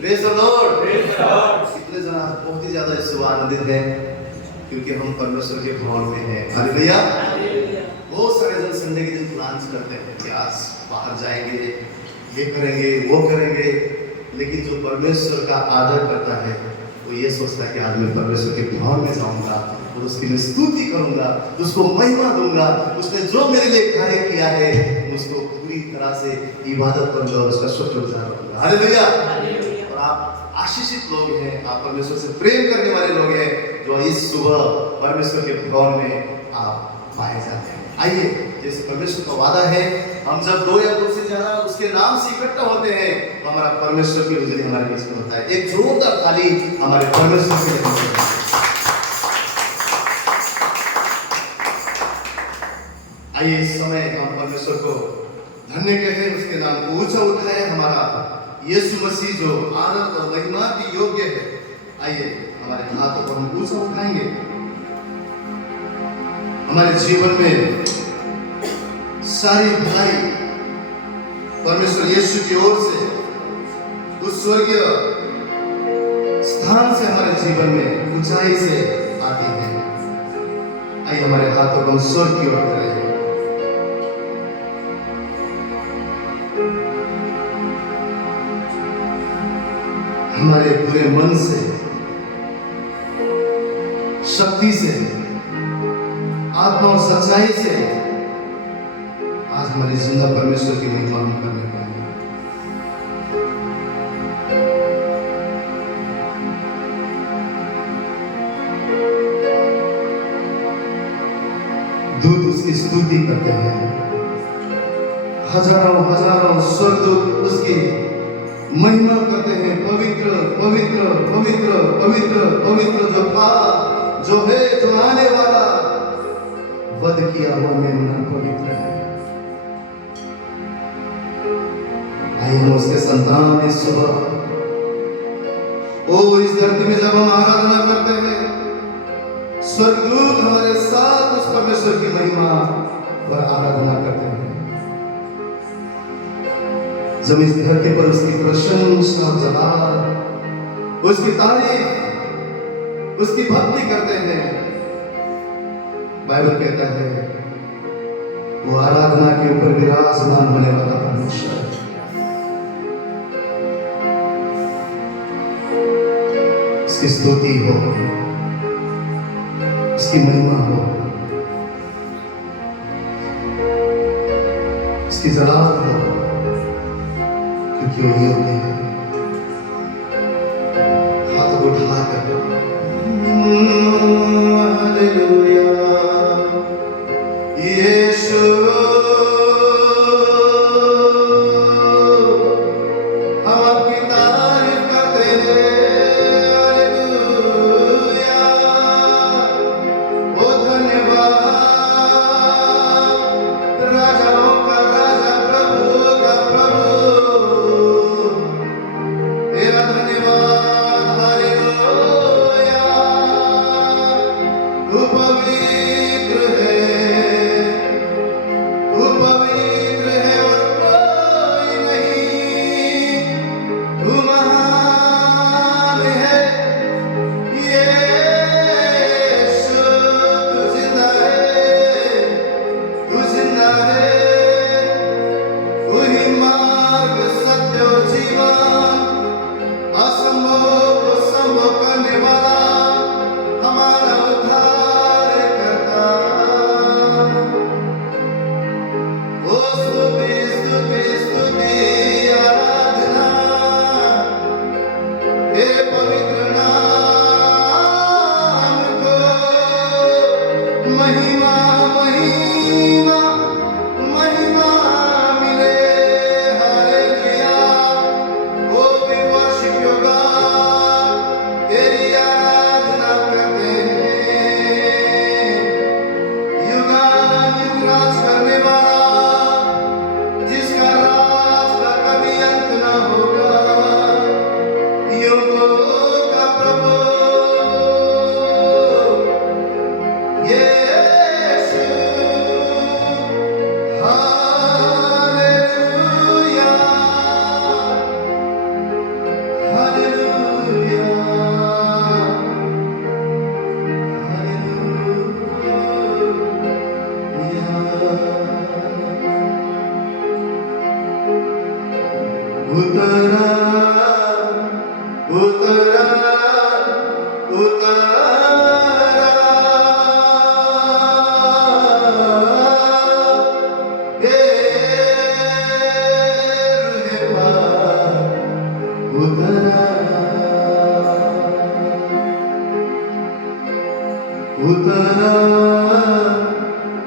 Praise the Lord. कितने जन आज बहुत ही ज्यादा इस सुबह आनंदित हैं क्योंकि हम परमेश्वर के भवन में हैं। हालेलुया। बहुत सारे जन संडे के दिन प्लान्स करते हैं कि आज बाहर जाएंगे, ये करेंगे, वो करेंगे, लेकिन जो परमेश्वर का आदर करता है वो ये सोचता है कि आज मैं परमेश्वर के भवन में जाऊंगा और उसकी मैं स्तुति करूंगा, उसको महिमा दूंगा, उसने जो मेरे लिए कार्य किया है उसको पूरी तरह से इबादत करूंगा और उसका शुक्रगुजार करूंगा। हालेलुया। और आप आशीषित लोग हैं, आप परमेश्वर से प्रेम करने वाले लोग हैं जो इस सुबह परमेश्वर के भवन में आप पाए जाते हैं। आइए, जैसे परमेश्वर का वादा है, हम जब दो या दो से ज्यादा उसके नाम से इकट्ठा होते हैं तो हमारा परमेश्वर की हुजूरी हमारे बीच में होता है। एक जोरदार ताली हमारे परमेश्वर के लिए होती है। आइए, इस समय हम परमेश्वर को धन्य कहें, उसके नाम को ऊंचा उठाए। हमारा यीशु मसीह जो आदर और महिमा की योग्य है। आइए, हमारे हाथों को हम ऊंचा उठाएंगे। हमारे जीवन में सारी भलाई परमेश्वर यीशु की ओर से उस स्वर्गीय स्थान से हमारे जीवन में ऊंचाई से आती है। आइए, हमारे हाथों को हम स्वर्ग की ओर करें। हमारे पूरे मन से, शक्ति से, आत्मा और सच्चाई से आज हमारी जिंदा परमेश्वर की महिमा हम करने पाएंगे। दूत उसकी स्तुति करते हैं, हजारों हजारों स्वर्गदूत उसकी महिमा करते हैं। पवित्र पवित्र पवित्र पवित्र पवित्र जो था, जो है, जो आने वाला, वध किया हुआ मेमना पवित्र है। आइए हम उसके संतान इस सुबह, ओ इस धरती में जब हम आराधना करते हैं, स्वर्गदूत हमारे साथ उस परमेश्वर की महिमा पर आराधना करते हैं। जब इस धरती पर उसकी प्रशंसा, जलाल, उसकी तारीफ, उसकी भक्ति करते हैं, बाइबल कहता है वो आराधना के ऊपर विराजमान होने वाला परमेश्वर है। इसकी स्तुति हो, इसकी महिमा हो, इसकी जलाल हो, क्योंकि वो योग्य है। हाथ उठा कर हालेलुया यीशु, हम आपकी तारीफ करते हैं। हालेलुया, ओ धन्यवाद, राजाओं का राजा, प्रभु का प्रभु, तेरा धन्यवाद। हालेलुया, तू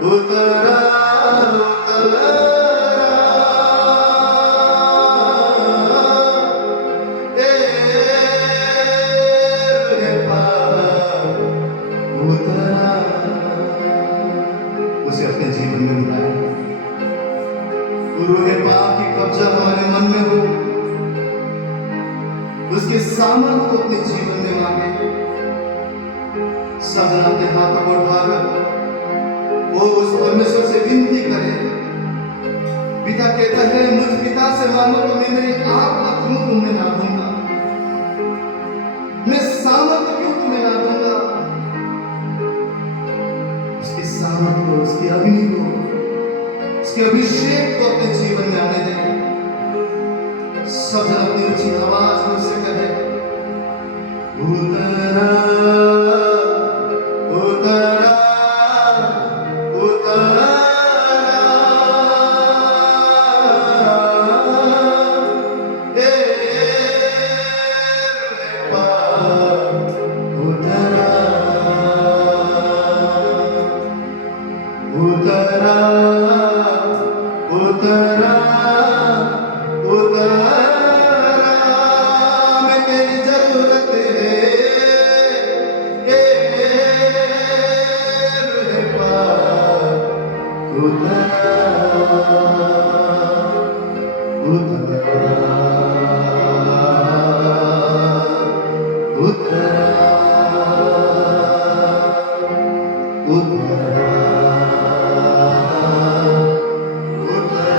उतरा उतरा उसे अपने जीवन में बुलाए। गुरु है पाप की कब्जा हमारे मन में हो, उसके सामर्थ्य को अपने जीवन में मांगे। सब जन अपने हाथों को उठाकर वो उस परमेश्वर से विनती करे। पिता कहता है मुझ पिता से मांगो तो मैं मेरी आत्मा क्यों तुम्हें ना दूंगा, मैं सामर्थ्य क्यों तुम्हें ना दूंगा। उसकी सामर्थ्य को, उसकी अग्नि को, उसके अभिषेक को अपने जीवन में आने दें। सब जन अपनी ऊंची आवाज में उससे कहे उतरा उतरा उतरा उतरा उतरा उतरा मैं तेरी जरूरत है उतरा उतरा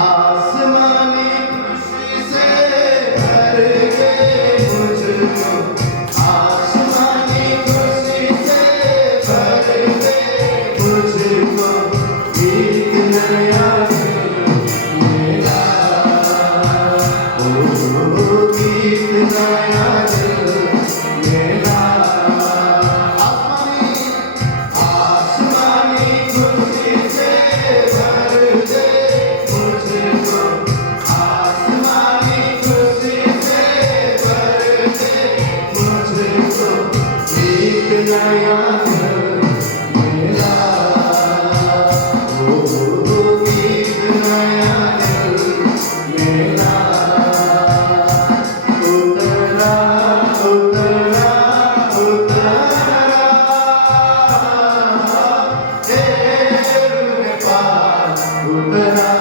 आसमानी खुशी से भर गए मुझको, आसमानी खुशी से भर गए मुझको, एक नया मेरा गीत नया मेरा। आसमानी खुशी से भर गए मुझको, आसमानी खुशी से भर गए मुझको, एक नया मेरा गीत नया मेरा। उतरा उतरा उतरा तेरे पास उतरा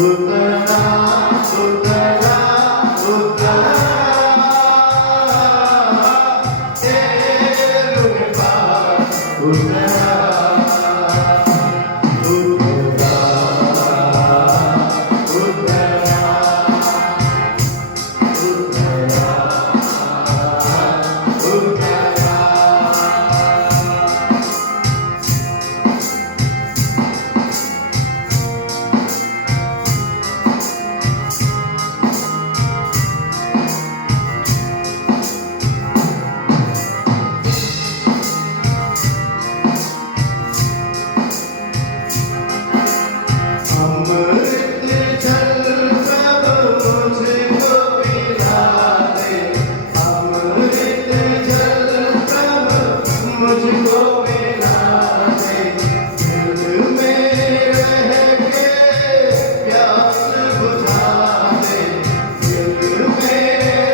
उतरा उतरा उतरा तेरे पास उतरा उतरा अमृत जल सब मुझको पिला दे, अमृत जल सब मुझको पिला दे। दिल में रह के प्यास बुझा दे, दिल में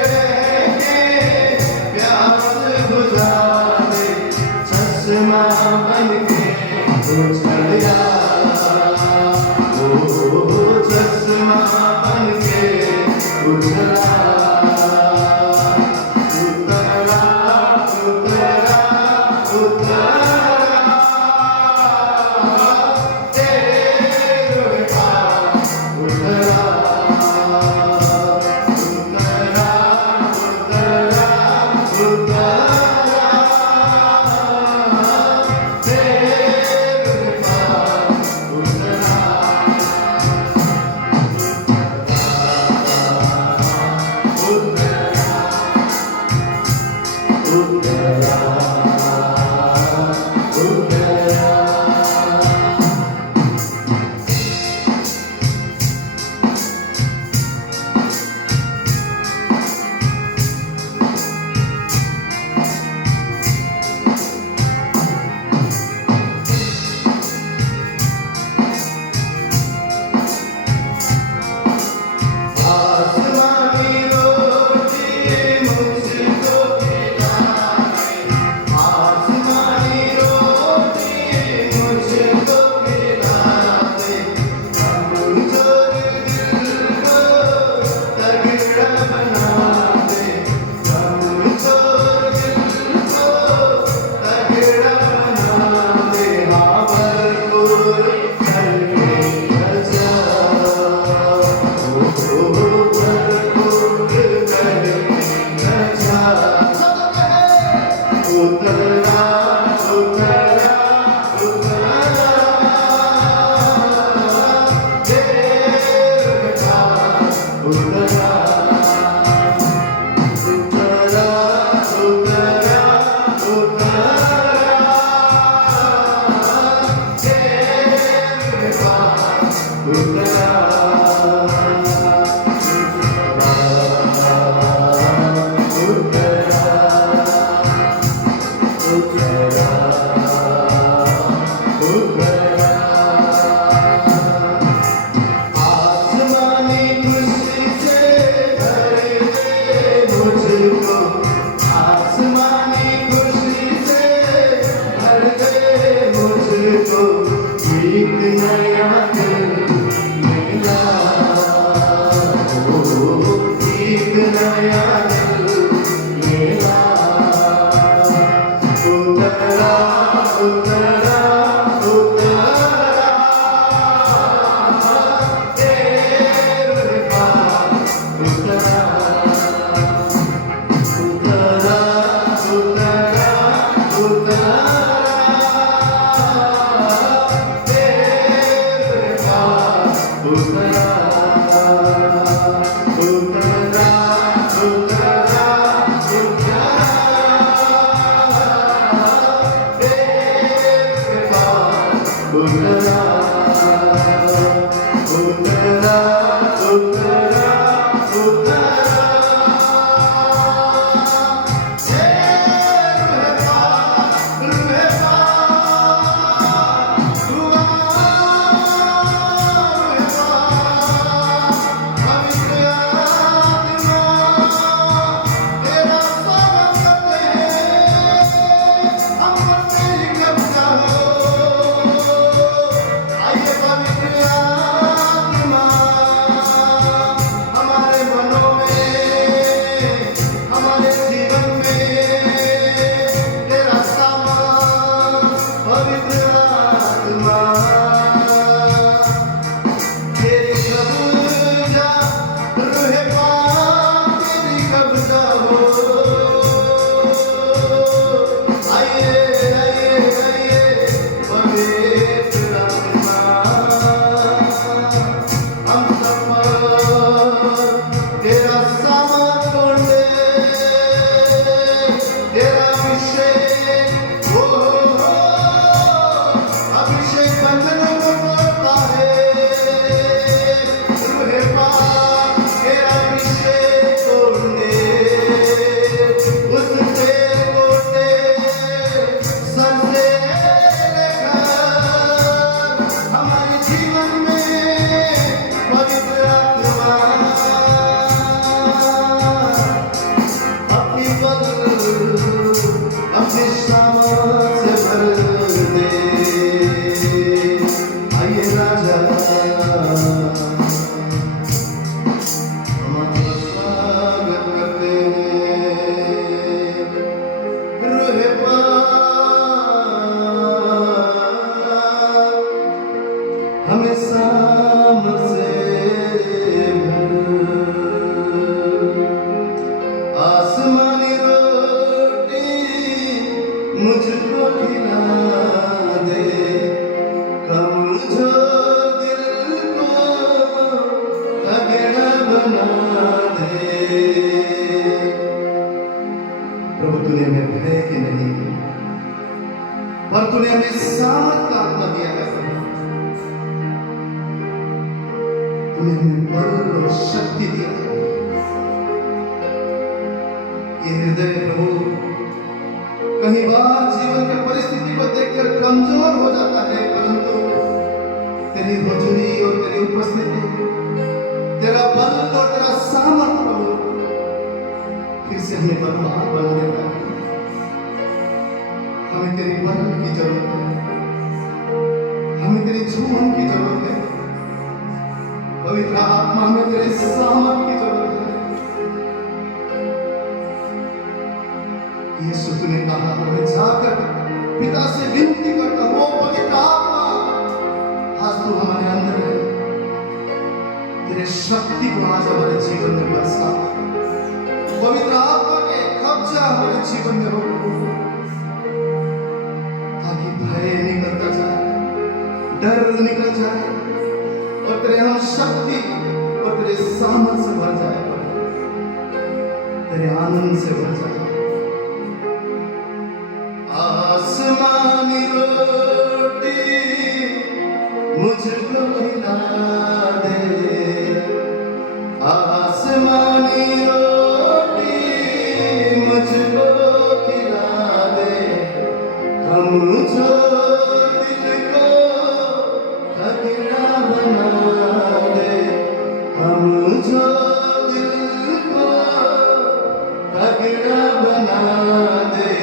रह के प्यास बुझा दे। चश्मा बन के उछल जा, चश्मा बन के उतरा उतरा उतरा उतरा तेरे पास उतरा उतरा उतरा उतरा तेरे पास उतरा। अपने सामर्थ से भर दे। आइए राजा मुझको खिला दे, कमजोर दिल को तगड़ा बना दे। प्रभु तूने हमें भय के नहीं, पर तूने हमें सामर्थ का आत्मा दिया है। तूने हमें बल और शक्ति दिया है। ये हृदय प्रभु कई बार जीवन की परिस्थिति को देखकर कमजोर हो जाता है, परंतु तेरी हुजूरी और तेरी उपस्थिति, तेरा बल और तेरा सामर्थ प्रभु फिर से हमें बलवान बना देता है। हमें तेरी बल की जरूरत है, हमें तेरी झूम की जरूरत है, पवित्र आत्मा हमें तेरे सामर्थ की जरूरत है। यीशु ने कहा, मैं जाकर पिता से विनती करता हूँ, पवित्र आत्मा आज तू हमारे अंदर है, तेरे शक्ति को आज हमारे जीवन में बरसा। पवित्र आत्मा के कब्जा हमारे जीवन में हो, ताकि भय निकलता जाए, डर निकल जाए और तेरे हम शक्ति और तेरे सामर्थ से भर जाए, तेरे आनंद से भर जाए। आसमानी रोटी मुझको खिला दे, आसमानी रोटी मुझको खिला दे, कमजोर दिल को तगड़ा बना दे, कमजोर दिल को तगड़ा बना दे।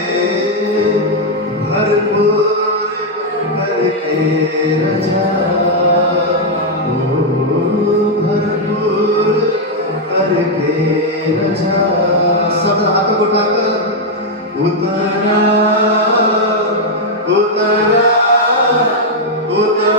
भरपूर करके रजा, भरपूर करके रजा। सब हाथों को उठाकर उतरा उतरा उतरा, उतरा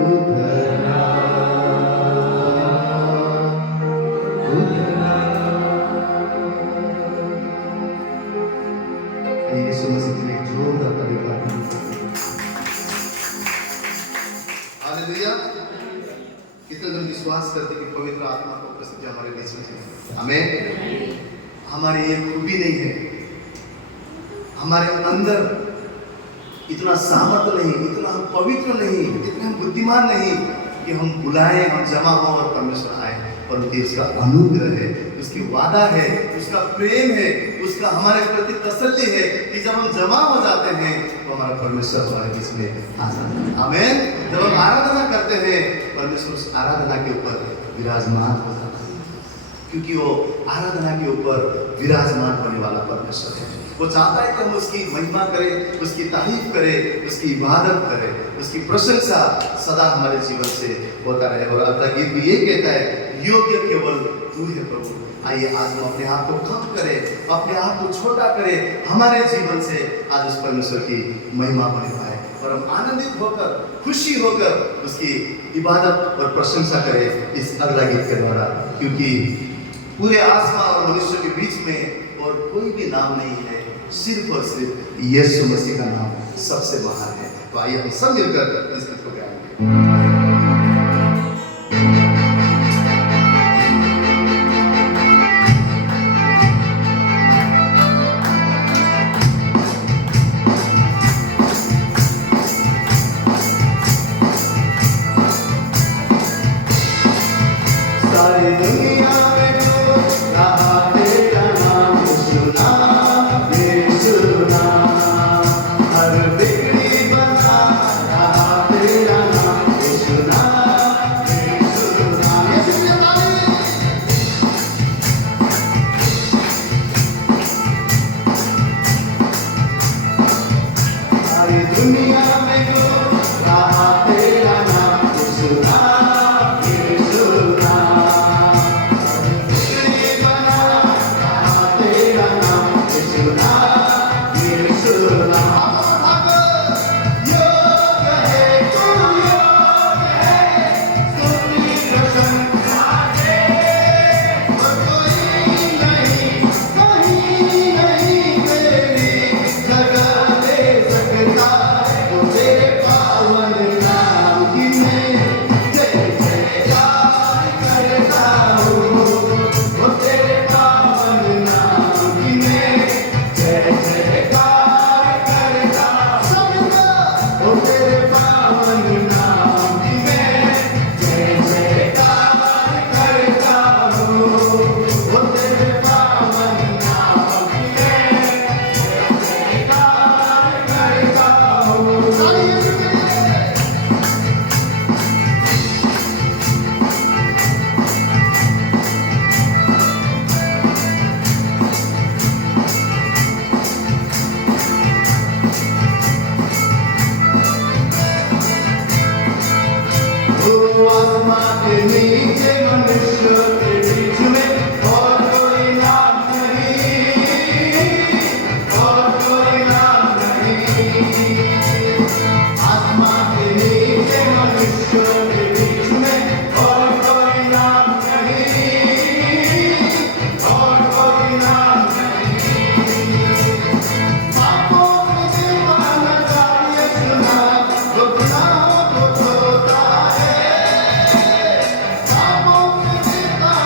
उतरा उतरा, यीशु मसीह के लिए जोरदार तालियां बजाएं। हालेलुया। कितने लोग विश्वास करते कि पवित्र आत्मा को उपस्थिति हमारे बीच में है? आमीन। हमारी ये खूबी नहीं है, हमारे अंदर इतना सामर्थ्य नहीं, इतना पवित्र नहीं, इतने हम बुद्धिमान नहीं कि हम बुलाएं, हम जमा हो और परमेश्वर आए, परंतु उसका अनुग्रह है, उसकी वादा है, उसका प्रेम है, उसका हमारे प्रति तसल्ली है कि जब हम जमा हो जाते हैं तो हमारा परमेश्वर हमारे बीच में आ जाता है। आमीन। जब हम आराधना करते हैं, परमेश्वर उस आराधना के ऊपर विराजमान हो जाता है, क्योंकि वो आराधना के ऊपर विराजमान होने वाला परमेश्वर है। वो चाहता है कि हम उसकी महिमा करें, उसकी तारीफ करें, उसकी इबादत करें, उसकी प्रशंसा सदा हमारे जीवन से होता रहे। और अगला गीत भी ये कहता है, योग्य केवल तू है प्रभु। आइए आज हम अपने आप को कम करें, अपने आप को छोटा करें, हमारे जीवन से आज उस परमेश्वर की महिमा होने पाए और हम आनंदित होकर, खुशी होकर उसकी इबादत और प्रशंसा करें इस अगला गीत के द्वारा, क्योंकि पूरे आसमान और मनुष्य के बीच में और कोई भी नाम नहीं है, सिर्फ और सिर्फ यीशु मसीह का नाम सबसे महान है। तो आइए हम सब मिलकर इस गीत को गाएंगे। सारी दुनिया में गूंज रहा तेरा नाम सुना यीशु नाम हर बिगड़ी बना रहा तेरा नाम यीशु नाम यीशु नाम यीशु के नाम सारी दुनिया में गूंज रहा तेरा नाम यीशु नाम यीशु नाम बिगड़ी बना रहा तेरा नाम यीशु नाम यीशु नाम योग्य है तू योग्य है स्तुति प्रशंसा के और कोई नहीं कहीं नहीं तेरी जगह ले सकता है वो तेरे पावन नाम की मैं जय जयकार करता हूँ वो तेरे पावन नाम की मैं जय जयकार करता समझो वो तेरे पावन नाम की मैं जय जयकार करता हूँ वो तेरे पावन नाम की मैं जय जयकार करता हूँ सारी यीशु के लिए वो आसमां के नीचे मनुष्य के बीच में और कोई नाम नहीं और कोई नाम नहीं आसमां के नीचे मनुष्य के बीच में और कोई नाम नहीं और कोई नाम नहीं पापों को दीवाना चाहिए सुना वो गुनाहों को धोता है पापों को दीवाना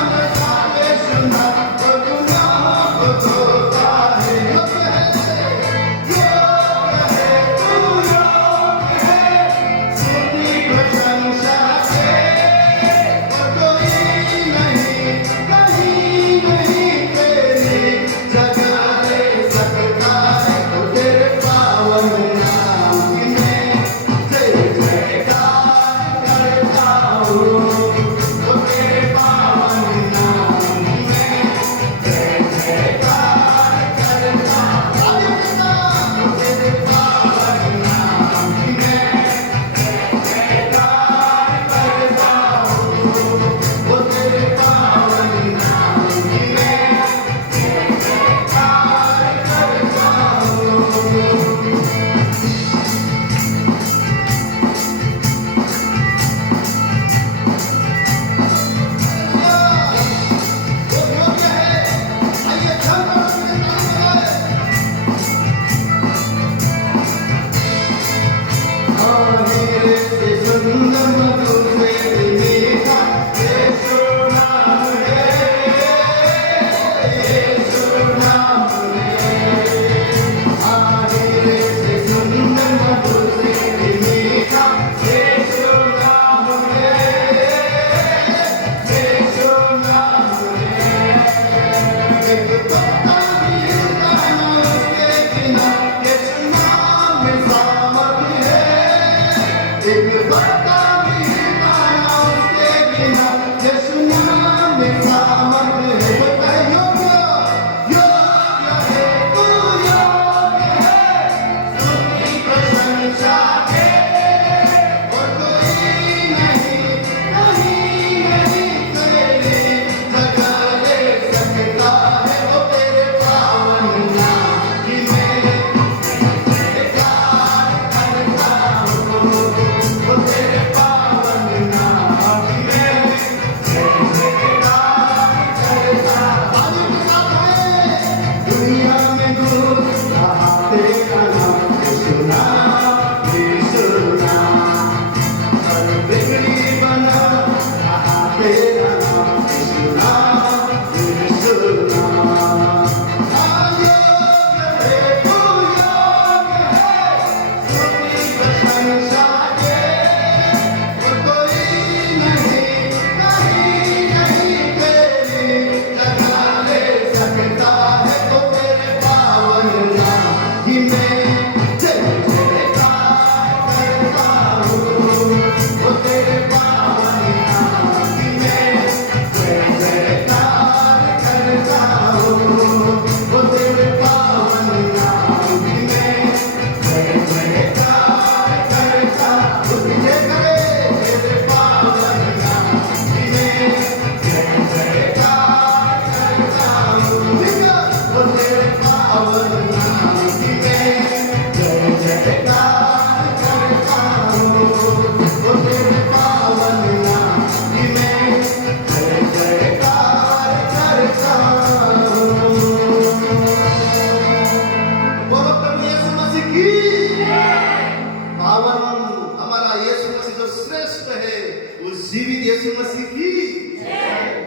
जीवित यीशु मसीह की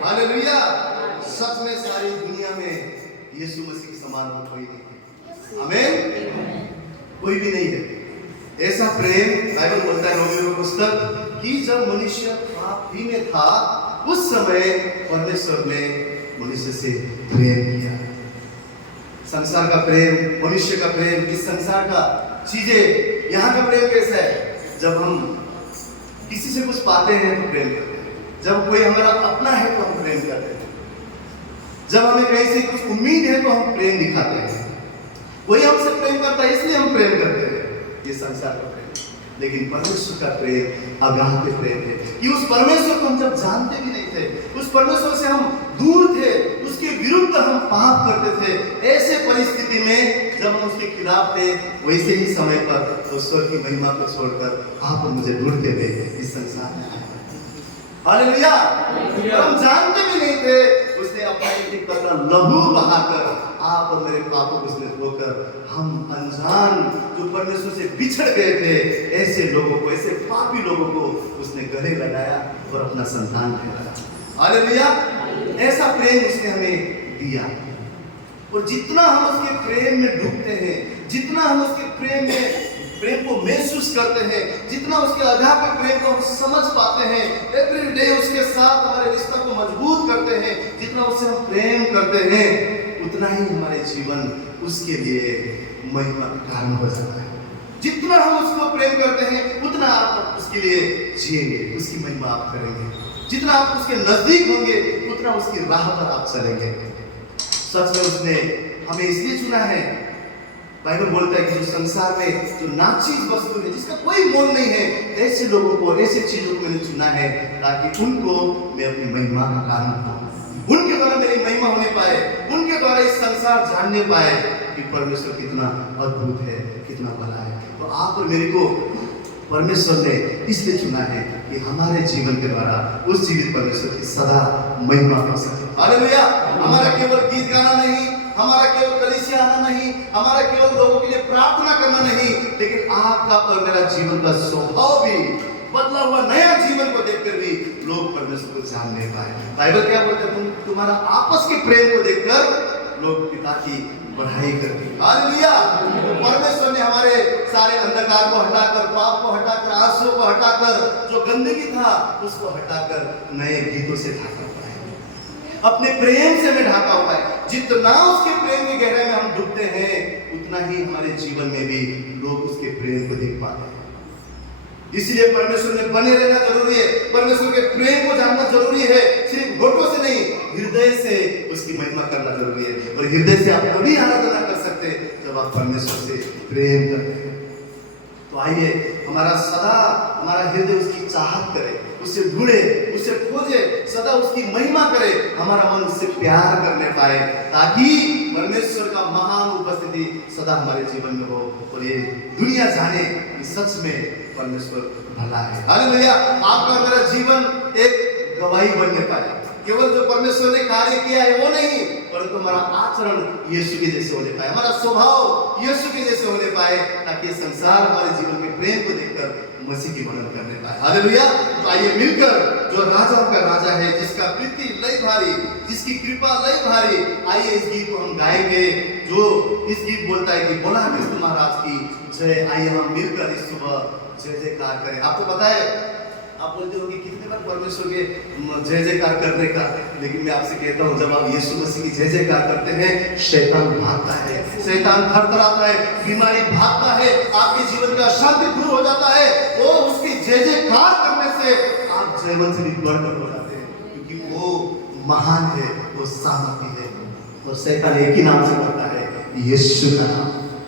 हालेलुया। सच में सारी दुनिया में यीशु मसीह के समान कोई नहीं है। आमीन। कोई भी नहीं है। ऐसा प्रेम बाइबल बोलता है रोमियो का पुस्तक कि जब मनुष्य पाप ही में था उस समय परमेश्वर ने मनुष्य से प्रेम किया। संसार का प्रेम, मनुष्य का प्रेम, इस संसार का चीजें, यहाँ का प्रेम कैसा है? जब हम किसी से कुछ पाते हैं तो प्रेम करते हैं, जब कोई हमारा अपना है तो हम प्रेम करते हैं, जब हमें कहीं से कुछ उम्मीद है तो हम प्रेम दिखाते हैं। कोई हमसे प्रेम करता है इसलिए हम प्रेम करते हैं। ये संसार का प्रेम। लेकिन परमेश्वर का प्रेम अगाधे प्रेम है कि उस परमेश्वर को हम जब जानते भी नहीं थे, उस परमेश्वर से हम दूर थे, उसके विरुद्ध हम पाप करते थे, ऐसे परिस्थिति में जब हम उसके खिलाफ थे, वैसे ही समय पर ईश्वर की महिमा को छोड़कर आप और मुझे ढूंढते हुए इस संसार में आए। हालेलुया। हम जानते भी नहीं थे, उसने अपना एक करना लहू बहाकर आप और मेरे पापों को उसने धोकर हम अनजान जो परमेश्वर से बिछड़ गए थे, ऐसे लोगों को, ऐसे पापी लोगों को उसने गले लगाया और अपना संतान ठहराया। हालेलुया। ऐसा प्रेम उसने हमें दिया। और जितना हम उसके प्रेम में डूबते हैं, जितना हम उसके प्रेम को महसूस करते हैं, जितना उसके अगाधे प्रेम को हम समझ पाते हैं, एवरी डे उसके साथ हमारे रिश्ता को मजबूत करते हैं, जितना उससे हम प्रेम करते हैं, उतना ही हमारे जीवन उसके लिए महिमा का कारण हो जाता है। जितना हम उसको प्रेम करते हैं उतना आप उसके लिए जिएंगे, उसकी महिमा आप करेंगे। जितना आप उसके नजदीक होंगे उतना उसकी राह पर आप चलेंगे। सच में उसने हमें इसलिए चुना है। बाइबल बोलता है कि जो संसार में जो नाचीज वस्तु है, जिसका कोई मोल नहीं है, ऐसे लोगों को, ऐसे चीजों को मैंने चुना है ताकि उनको मैं अपनी महिमा का कारण बनाऊं। उनके द्वारा मेरी महिमा होने पाए, उनके द्वारा इस संसार जानने पाए कि परमेश्वर कितना अद्भुत है, कितना भला है। तो आप और मेरे को परमेश्वर ने इसलिए चुना है कि हमारे जीवन के द्वारा उस जीवित परमेश्वर की सदा महिमा हो सके। हालेलुया। हमारा केवल गीत गाना नहीं, हमारा केवल कलीसिया आना नहीं, हमारा केवल लोगों के लिए प्रार्थना करना नहीं, लेकिन आपका और मेरा जीवन का स्वभाव भी बदला हुआ नया जीवन को देखकर भी लोग परमेश्वर को जानने पाए। बाइबल क्या बोलते हैं? तुम्हारा आपस के प्रेम को देखकर लोग पिता की बढ़ाई करते हैं। हालेलुया। तो परमेश्वर ने हमारे सारे अंधकार को हटाकर, पाप को हटाकर, आंसू को हटाकर, जो गंदगी था उसको हटाकर नए गीतों से ढाका हुआ है, अपने प्रेम से हमें ढाका हुआ है। जितना उसके प्रेम की गहराई में हम डूबते हैं उतना ही हमारे जीवन में भी लोग उसके प्रेम को देख पाते हैं। इसलिए परमेश्वर में बने रहना जरूरी है, परमेश्वर के प्रेम को जानना जरूरी है। सिर्फ होठों से नहीं, हृदय से उसकी महिमा करना जरूरी है। और हृदय से आप तभी आराधना कर सकते हैं जब आप परमेश्वर से प्रेम करते हैं। तो आइए हमारा हृदय उसकी चाहत करे, उससे ढूंढे, उससे खोजे, सदा उसकी महिमा करे, हमारा मन उससे प्यार करने पाए, ताकि परमेश्वर का महान उपस्थिति सदा हमारे जीवन में हो और ये दुनिया जाने कि सच में परमेश्वर भला है। हालेलुया। आपका मेरा जीवन एक गवाही बनने पाए। केवल जो परमेश्वर ने कार्य किया है वो नहीं, परंतु हमारा आचरण यीशु के जैसे होने पाए, हमारा स्वभाव यीशु के जैसे होने पाए, ताकि संसार हमारे जीवन के प्रेम को देखकर मसीह की वर्णन करने पाए। हालेलुया। तो आइए मिलकर जो राजाओं का राजा है, जिसका प्रीति लय भारी, जिसकी कृपा लय भारी, आइए इस गीत को हम गाएंगे। जो इस गीत बोलता है कि बोला कृष्ण महाराज की जय। आइए हम मिलकर इस सुबह जय जयकार करें। आपको पता है, आप बोलते हो कि कितने बार परमेश्वर के जय जयकार करने का, लेकिन मैं आपसे कहता हूँ जब आप यीशु मसीह की जय जयकार करते हैं, शैतान भागता है, शैतान थरथराता है, बीमारी भागता है, आपके जीवन का अशांति दूर हो जाता है। वो उसकी जय जयकार करने से आप जयवंत से भी बढ़कर हो जाते हैं, क्योंकि वो महान है, वो सामर्थी है। और शैतान एक ही नाम से मरता है, यीशु का नाम।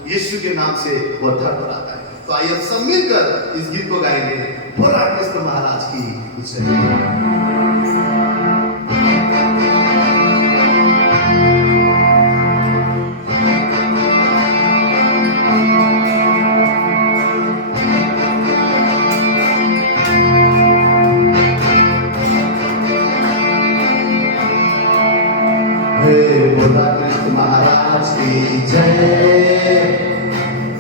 यीशु के नाम से वो थरथराता है। तो आइए सब मिलकर इस गीत को गाएंगे। बोला कृष्ण महाराज की जय। बोला कृष्ण महाराज की जय।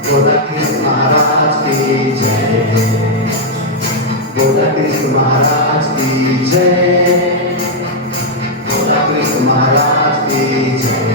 बोला कृष्ण महाराज की जय। बोला कृष्ण महाराज की जय, बोला कृष्ण महाराज की जय।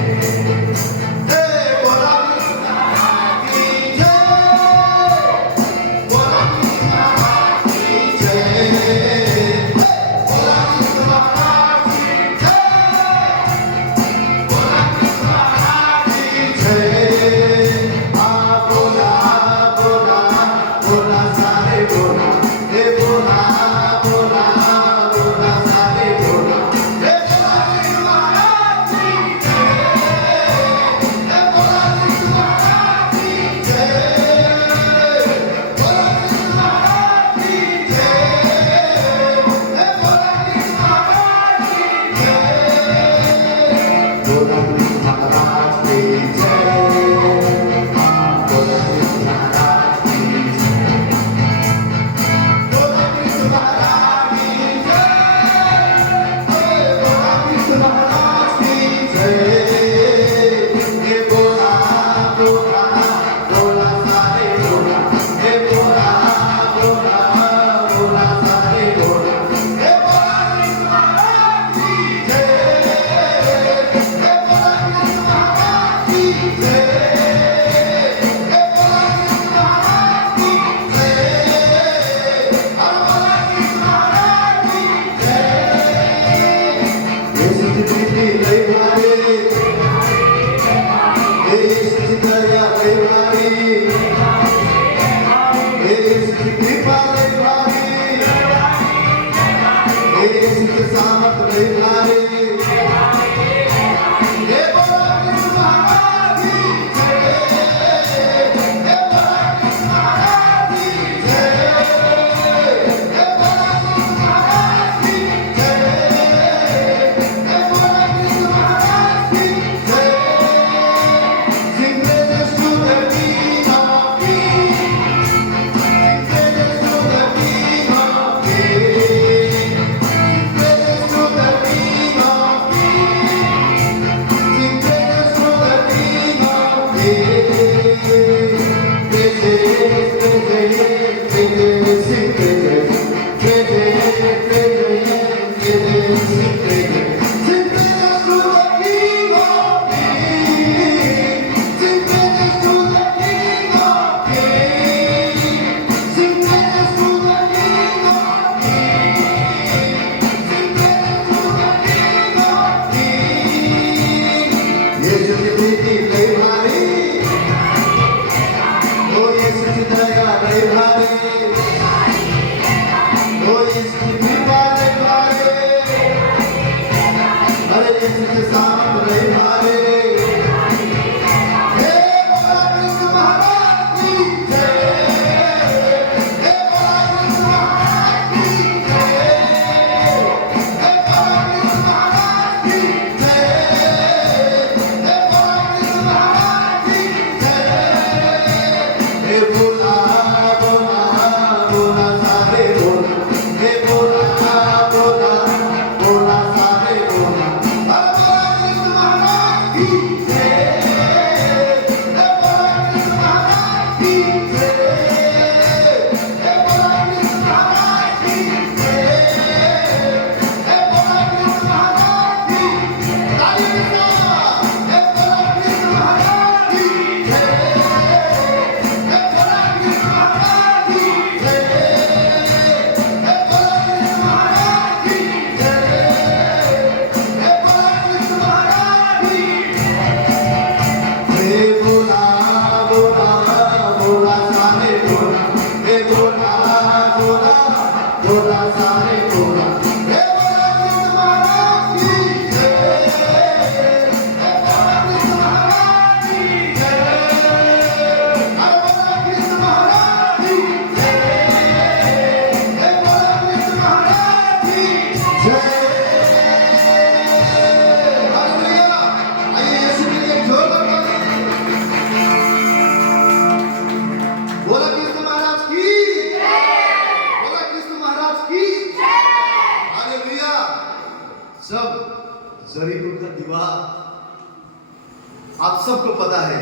आप सबको पता है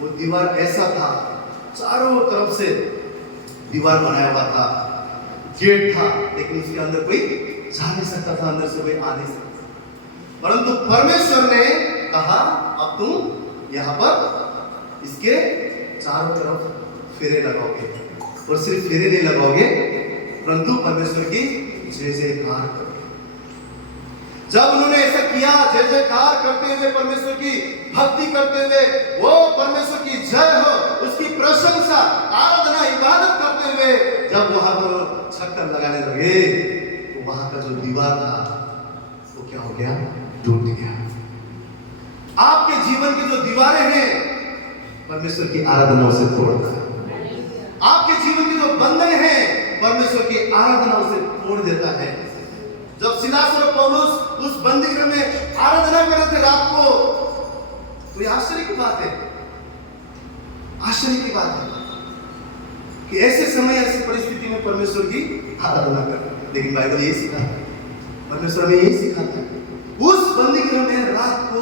वो दीवार ऐसा था, चारों तरफ से दीवार बनाया हुआ था, गेट था, लेकिन उसके अंदर कोई जा नहीं सकता था, अंदर से कोई आ नहीं सकता। परंतु परमेश्वर ने कहा अब तुम यहाँ पर इसके चारों तरफ फेरे लगाओगे, और सिर्फ फेरे नहीं लगाओगे परंतु परमेश्वर की जय जयकार करोगे। जब उन्होंने ऐसा किया, जय जयकार करते हुए, परमेश्वर की भक्ति करते हुए, वो परमेश्वर की जय हो, उसकी प्रशंसा, आराधना, इबादत करते हुए जब वहां पर चक्कर लगाने लगे, तो वहां का जो दीवार था वो क्या हो गया? टूट गया। आपके जीवन की जो दीवारें हैं, परमेश्वर की आराधना उसे तोड़ता है। आपके जीवन के जो बंधन हैं, परमेश्वर की आराधना उसे तोड़ देता है। जब सिलास और पौलुस उस बंदी गृह में आराधना कर रहे थे रात को, तो ये आश्चर्य की बात है, आश्चर्य की बात है कि ऐसे समय, ऐसी परिस्थिति में परमेश्वर की आराधना कर। लेकिन बाइबल यही सिखाता है, परमेश्वर हमें यही सिखाता है। उस बंदी गृह में रात को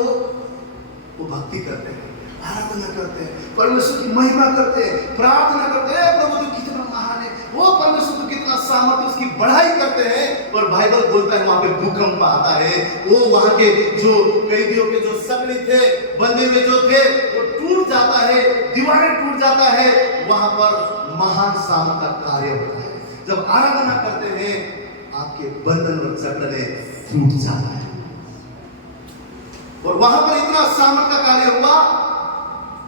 वो भक्ति करते हैं, आराधना करते हैं, परमेश्वर की महिमा करते हैं, प्रार्थना करते हैं, प्रभु तू कितना महान है, वो परमेश्वर तू कितना सामर्थ्य, उसकी बढ़ाई करते हैं। और बाइबल बोलता है वहां पे भूकंप आता है, वो वहां के जो कैदियों के जो सकली थे, बंधे हुए जो थे, वो टूट जाता है, दीवारें टूट जाता है, वहां पर महान सामर्थ का कार्य होता है। जब आराधना करते हैं, आपके बंधन और जकड़ने टूट जाता है, और वहां पर इतना सामर्थ का कार्य हुआ,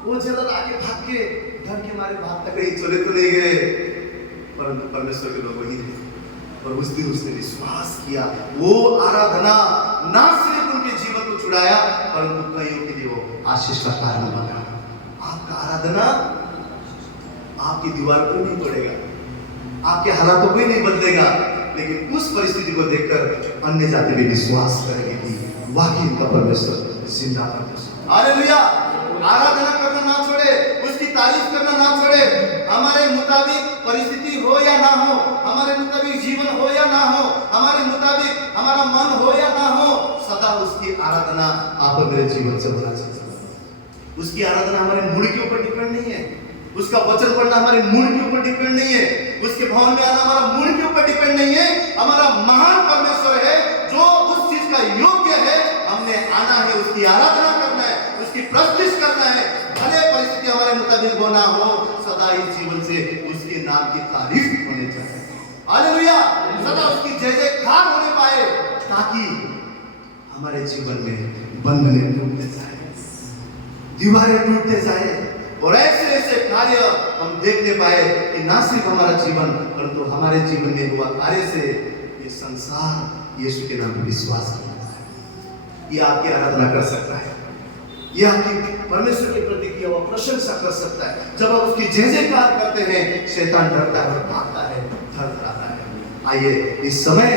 वो जेलर आगे भाग के डर के मारे भागता, कहीं चले तो नहीं गए, परंतु परमेश्वर के लोग वही थे। और उस दिन उसने विश्वास किया, वो आराधना ना सिर्फ उनके जीवन को छुड़ाया, परंतु कईयों के लिए वो आशीष का कारण बना। आपका आराधना आपकी दीवार पर नहीं पड़ेगा, आपके हालातों को ही नहीं बदलेगा, लेकिन उस परिस्थिति को देखकर अन्य जाति भी विश्वास करेंगे कि वाकई उनका परमेश्वर जिंदा परमेश्वर। हालेलुया। आराधना करना ना छोड़े, उसकी तारीफ करना ना छोड़े। हमारे मुताबिक परिस्थिति हो या ना हो, हमारे मुताबिक जीवन हो या ना हो, हमारे मुताबिक हमारा मन हो या ना हो, सदा उसकी आराधना आप और मेरे जीवन से होना चाहिए। उसकी आराधना हमारे मूड के ऊपर डिपेंड नहीं है, उसका वचन पढ़ना हमारे मूड के ऊपर डिपेंड नहीं है, उसके भवन में आना हमारा मूड के ऊपर डिपेंड नहीं है। हमारा महान परमेश्वर है जो उस चीज का योग्य है, हमने आना है, उसकी आराधना करना है, उसकी प्रतिष्ठा करना है। भले परिस्थिति हमारे मुताबिक हो ना हो, सदा इस जीवन से उसके नाम की तारीफ होने चाहिए। हालेलुया। सदा उसकी जय जयकार होने पाए, ताकि हमारे जीवन में बंधने टूटते जाए, दीवारें टूटते जाए, और ऐसे ऐसे कार्य हम देखने पाए कि ना सिर्फ हमारा जीवन, परंतु हमारे जीवन में हुआ कार्य से ये संसार यीशु के नाम पर विश्वास करता है। ये आपकी आराधना कर सकता है, ये आपकी परमेश्वर के प्रति किया हुआ प्रशंसा कर सकता है। जब आप उसकी जय जयकार करते हैं, शैतान डरता है और भागता है, थरथराता है। आइए इस समय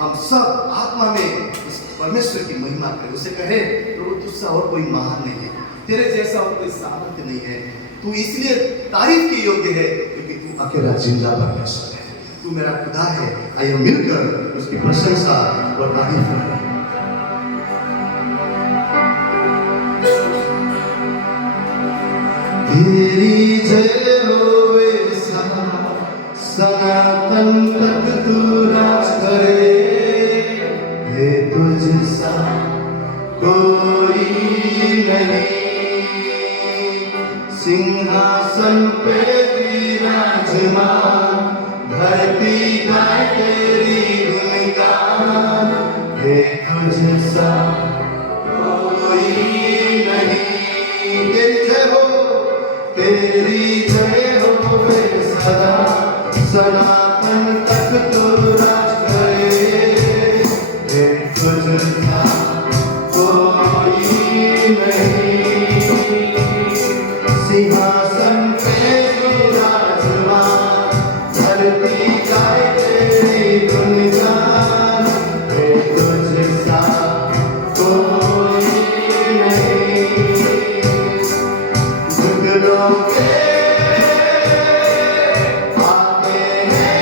हम सब आत्मा में इस परमेश्वर की महिमा करें, उसे कहे प्रभु तुझसे और कोई महान नहीं है, तेरे जैसा और कोई सामर्थ्य नहीं है, तू इसलिए तारीफ के योग्य है क्योंकि तू अकेला जिंदा परमेश्वर है, तू मेरा खुदा है। आइए मिलकर उसकी प्रशंसा और तारीफ करें। तेरी जय होवे सनातन तक तू राज करे, हे तुझसा कोई नहीं, सिंहासन पे विराजमान, धरती गाए तेरी गुणगान, हे तुझसा कोई नहीं। तेरी जय हो, तेरी जय हो सदा, सनातन तक तू राज करे, हे तुझसा कोई नहीं, सिंहासन पे विराजमान, धरती गाए तेरी गुणगान, हे तुझसा कोई नहीं। घुटनों पे आते हैं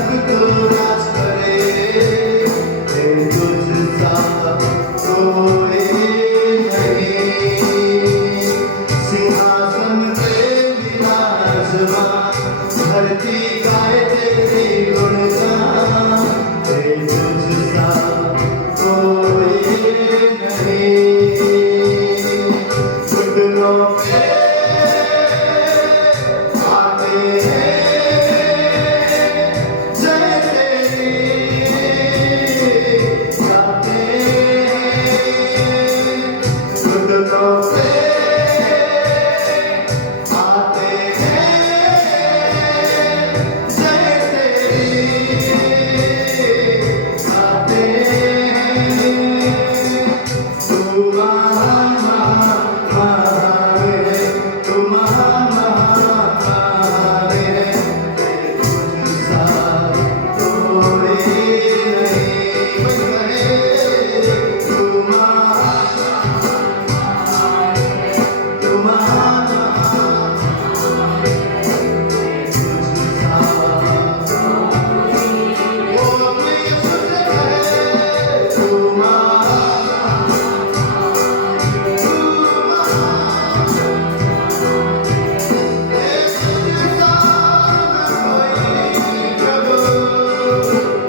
तक तो राज करे, तुझसा कोई नहीं। सिंहासन पे विराजमान, धरती गाए तेरे गुणगान, तुझसा कोई नहीं। घुटनों पे आते हैं जय तेरी, गाते हैं। घुटनों पे आते हैं जय तेरी, गाते हैं। तू महान महान है, तू महान महान है, तुझसा कोई नहीं। तू महान तू महान तुझसा वो अपने यीशु से कहे, तू महान तू महान, तुझसा कोई प्रभु।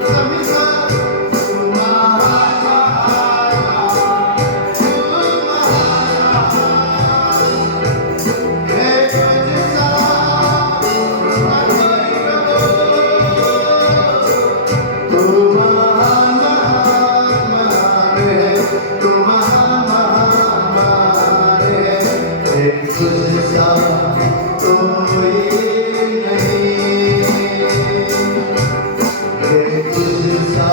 सभी सा तू महान तू महान है, तुझसा कोई प्रभु। तू महान महान है, तू महान महान है, तुझसा कोई नहीं, तुझसा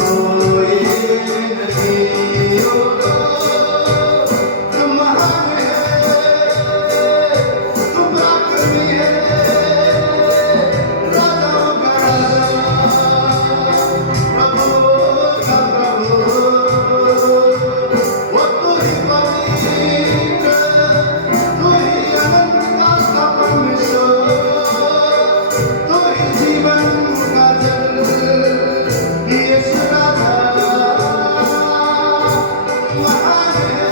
कोई नहीं। ओ तू महान है, तू पराक्रमी है, राजाओं का राजा, प्रभुओं का प्रभु। वो तू ही पवित्र, तू ही अनंतता का परमेश्वर, तू ही जीवन का जल, यीशु राजा महान है,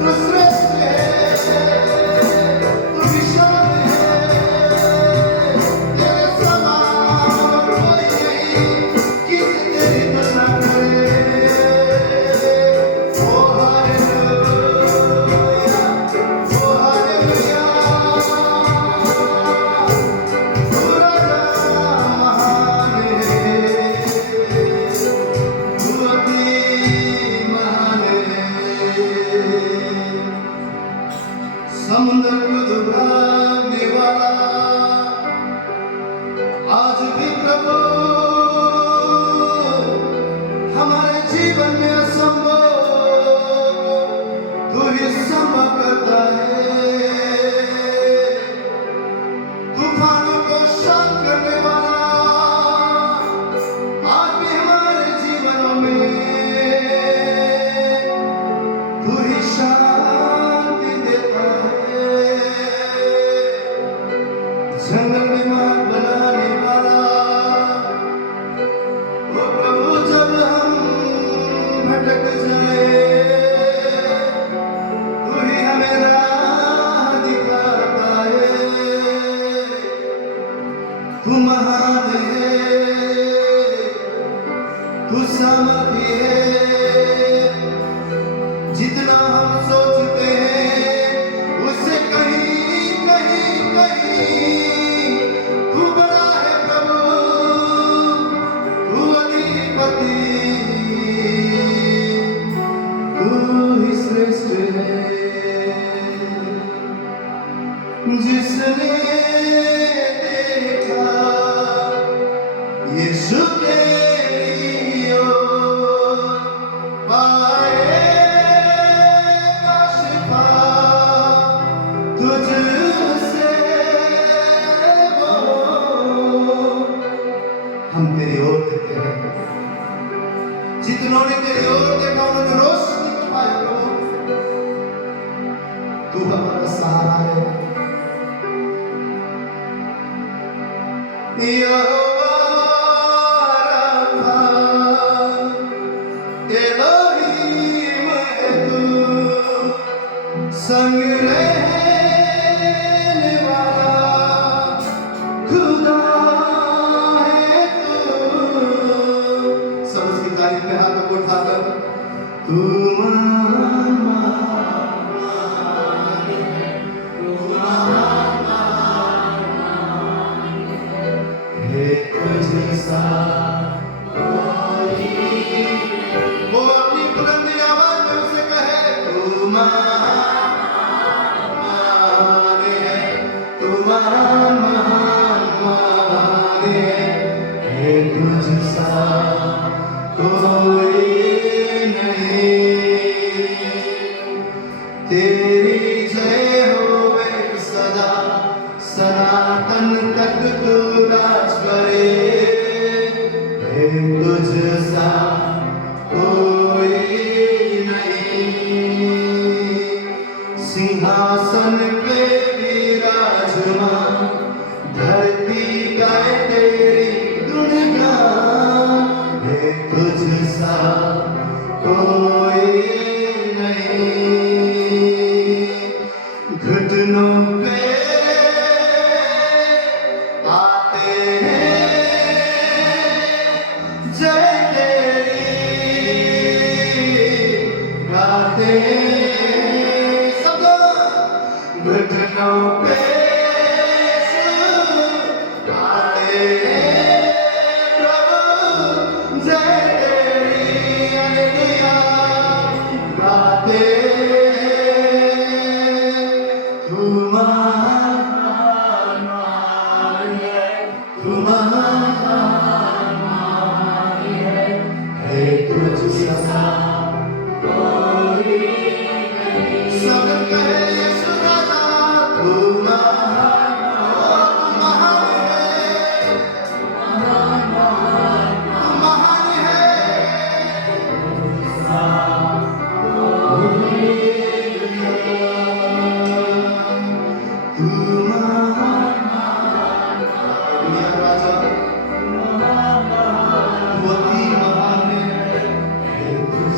तू श्रेष्ठ है, तू विशाल है, तेरे समान कोई नहीं, किसी तेरी तुलना करे। ओ हालेलुया, ओ हालेलुया, तू राजा महान है, तू अति महान है। समुद्र को डुबाने वाला आज भी प्रभु हमारे जीवन में असंभव तू ही संभव करता है। तूफानों को शांत करने वाला आज भी हमारे जीवनों में तू ही शांति देता है। जंगल में मार्ग बनाने वाला वो प्रभु, जब हम भटक जाए तू ही हमें राह दिखाता है। तू महान है, तू सामर्थी है, जितना हम सोचते हैं उससे कहीं कहीं कहीं तू बड़ा है प्रभु, तू अधिपति, तू ही श्रेष्ठ है। जिसने देखा यीशु तेरी ओर, पाएगा शिफा तुझसे वो। हम तेरी ओर देखते हैं, जितनों ने तेरी ओर देखा उन्होंने रोशनी को पाया प्रभु। तू हमारा सहारा है, यहोवा राफा, एलोहीम है तू, संग रहने वाला खुदा है तू। सब उसकी तारीफ में हाथों को उठाकर तू वो अपनी बुलंदी आवाज में उसे कहे तू महान है, तू महान है, तुझसा कोई नहीं। तेरी जय होवे सदा, सनातन तक तू राज करे, तुझसा कोई नहीं। सिंहासन पे विराजमान, धरती गाए तेरी गुणगान, तुझसा कोई नहीं। घुटनों पे आते हैं जय तेरी, गाते सब घुटनों पे आते हैं प्रभु जय तेरी, हालेलुया गाते तू महान है, तू महान है, तुझसा कोई नहीं। सब कहे यीशु राजा तू महान है, तू महान है। तू महान राजा, तू अति महान है, तुझ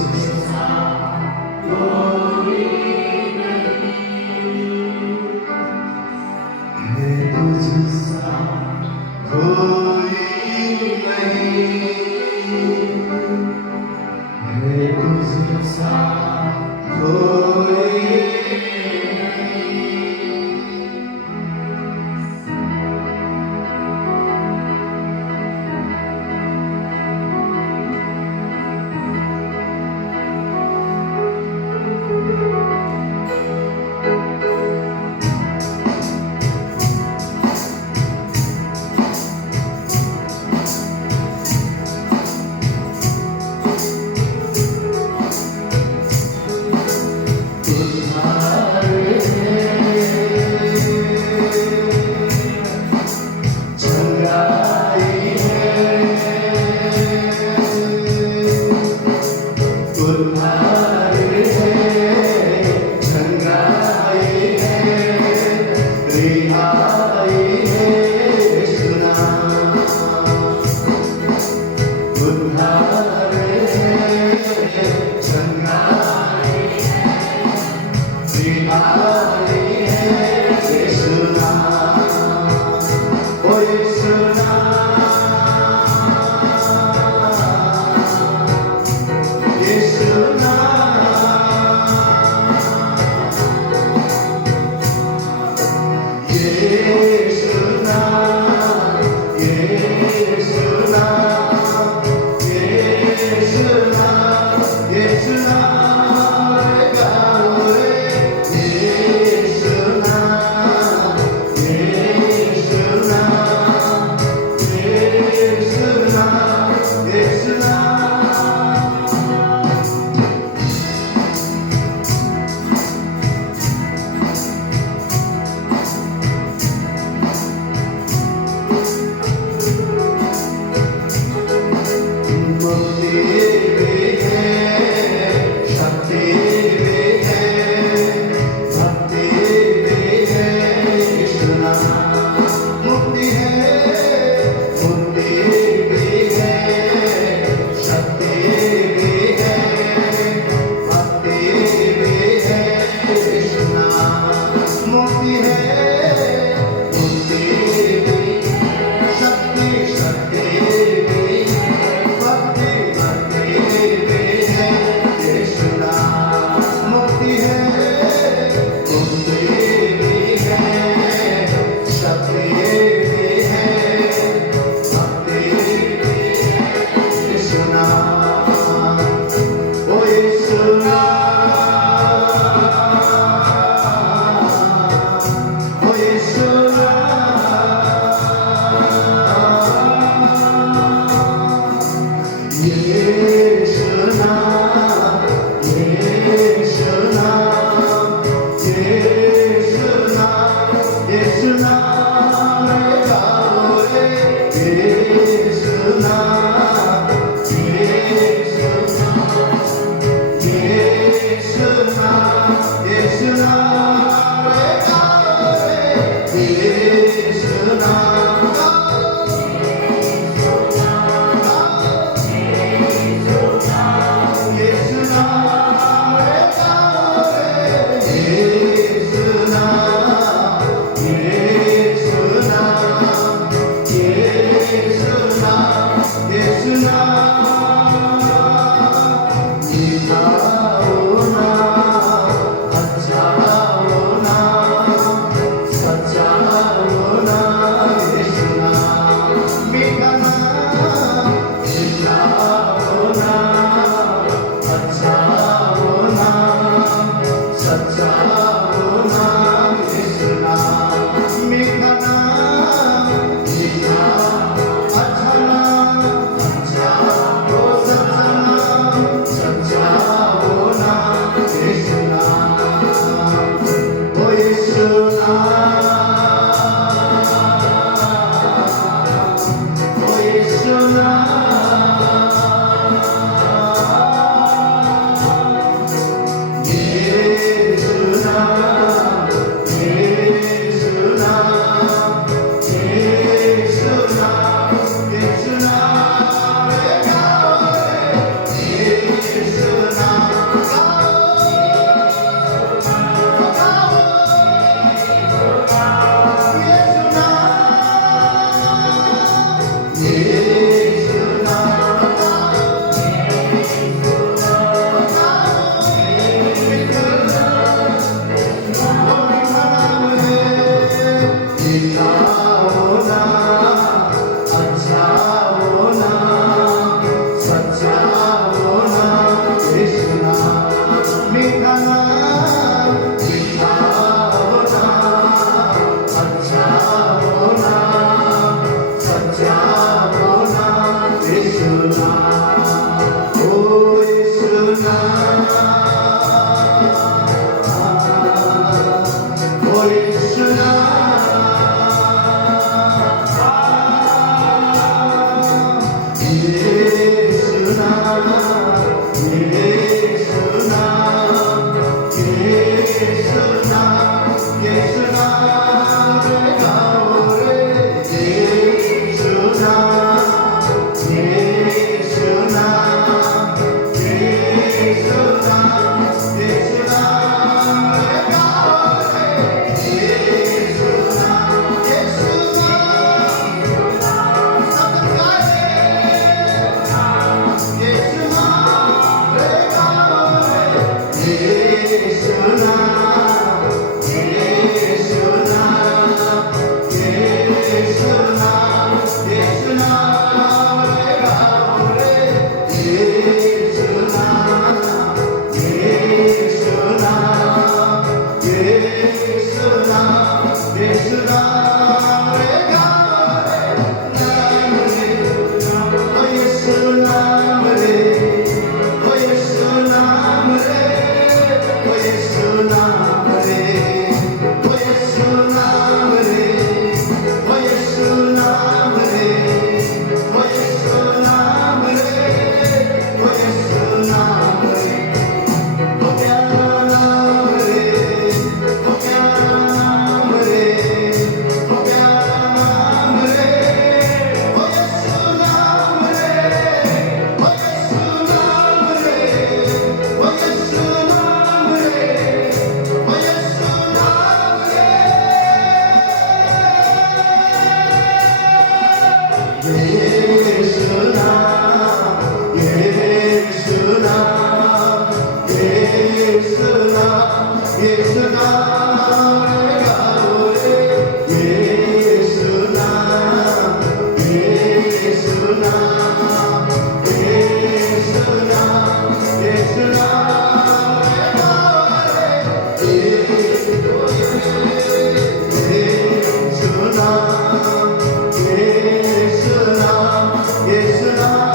Krishna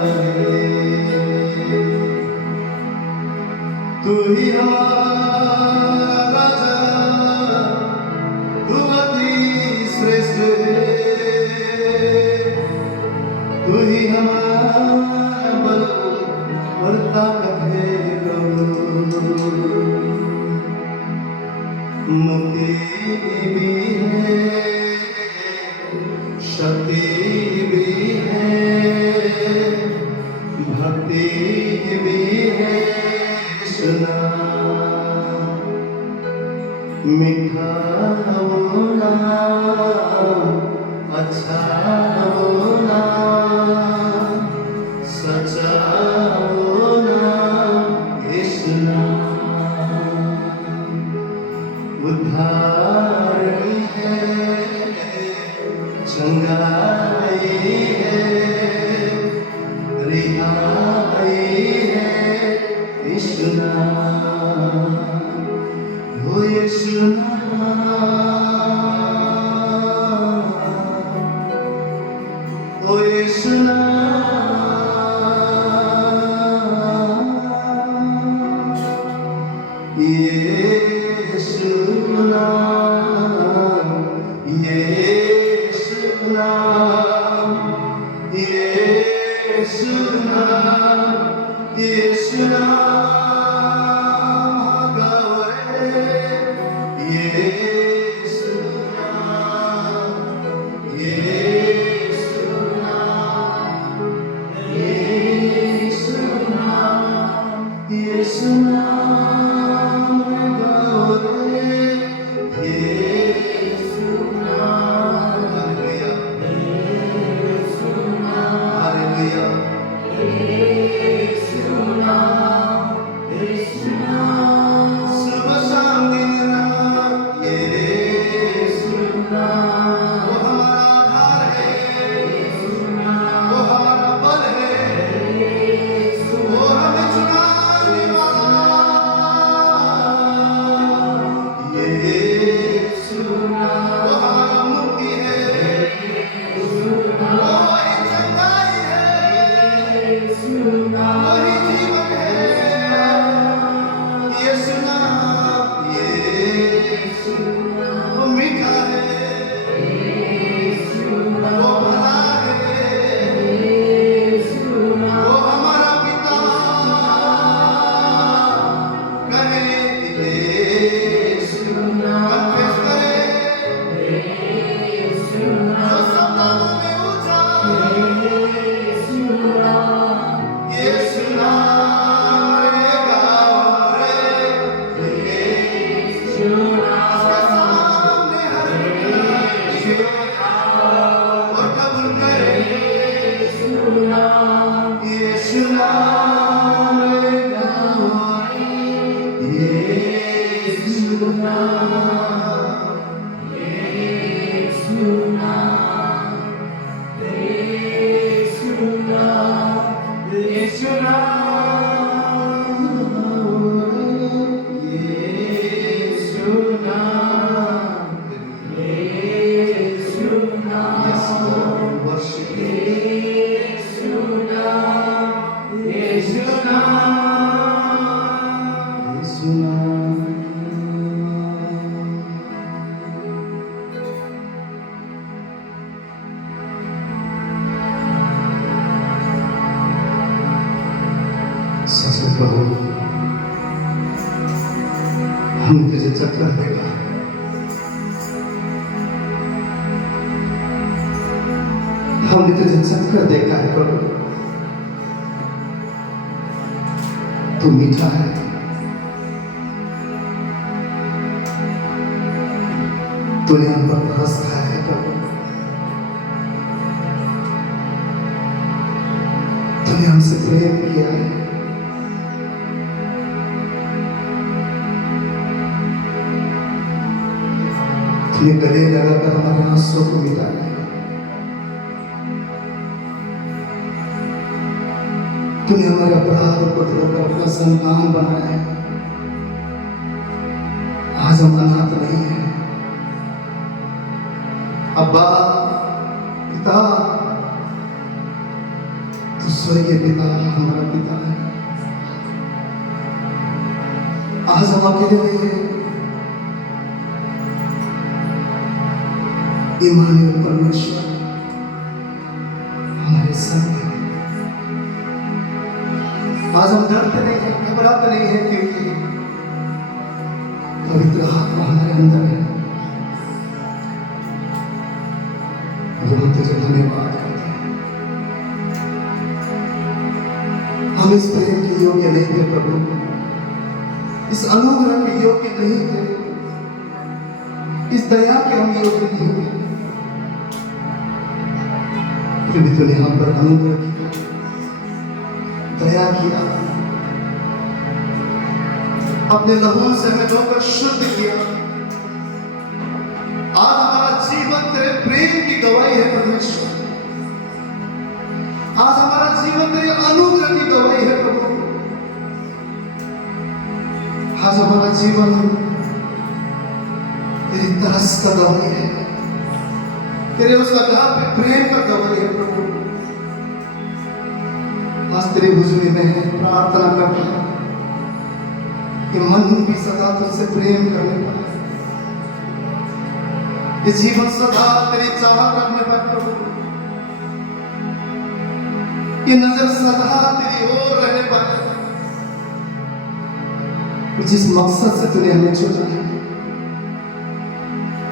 है, तू ही हमारा राजा, तू अति श्रेष्ठ है, तू ही हमारा बल और ताकत है प्रभु। मुक्ति भी है, शक्ति भी है, भक्ति भी है, सुना मीठा होना, अच्छा होना, सच्चा होना, ये सुना उद्धार है, चंगाई है, रिहाई है, यीशु नाम, वो यीशु नाम, वो यीशु नाम, यीशु नाम, यीशु नाम, यीशु नाम, यीशु नाम गए, यीशु नाम, यीशु नाम, यीशु नाम, यीशु नाम गए, यीशु नाम, हालेलुया, यीशु नाम, यीशु नाम, सुबह शाम दिन रात, यीशु नाम, वो हमारा आधार है, वो हमारा बल है, वो हमें छुड़ाने वाला, यीशु नाम, वो हमारा मुक्ति है, वो ही चंगाई है, वही जीवन है, यीशु नाम, यीशु नाम, वो मीठा है, वो भला है, वो हमारा पिता कहे, यीशु नाम, कन्फेस करे, जो सब नामों में ऊंचा, यीशु नाम रे गाओ रे, उसके सामने हर कोई और कबूल करे, यीशु नाम रे गाओ रे, यीशु नाम, यीशु नाम, यीशु नाम, यीशु नाम, यीशु नाम, यीशु नाम, yes Lord, worship you, यीशु नाम, यीशु नाम, यीशु नाम। सच प्रभु, हम तुझे चक्कर देगा, हमने तुझे चक्कर देखा है प्रभु, तू मीठा है, तूने हम पर रस खाया है प्रभु, तूने हमसे प्रेम किया है, तूने गले लगाकर हमारे आंसुओं को मिटाया है, तूने हमारे अपराध को धोकर अपना संतान बनाया है। आज हम अनाथ नहीं है, अब्बा पिता स्वर्गीय पिता हमारा पिता है। आज हम अकेले नहीं हैं, इमानुएल परमेश्वर हमारे संग है। आज हम डरते नहीं हैं, घबराते नहीं हैं, क्योंकि पवित्र आत्मा हमारे अंदर है। और हम तुझे धन्यवाद करते हैं। हम इस प्रेम के योग्य नहीं थे प्रभु, इस अनुग्रह के योग्य नहीं थे, इस दया के हम योग्य नहीं थे, फिर भी तूने हम पर अनुग्रह किया, दया किया, अपने लहू से हमें धोकर शुद्ध किया। आज हमारा जीवन तेरे प्रेम की गवाही है परमेश्वर। आज हमारा जीवन तेरे अनुग्रह की गवाही है प्रभु। आज हमारा जीवन तेरी तरस का गवाही है, तेरे उस अगाध प्रेम का गवाही है प्रभु। आज तेरी हुजूरी में प्रार्थना करता हूं कि मन भी सदा तुझसे प्रेम करने पाए, कि जीवन सदा तेरी चाहत रखने पाए प्रभु, कि नजर सदा तेरी ओर रहने पाए। जिस मकसद से तूने हमें चुना है,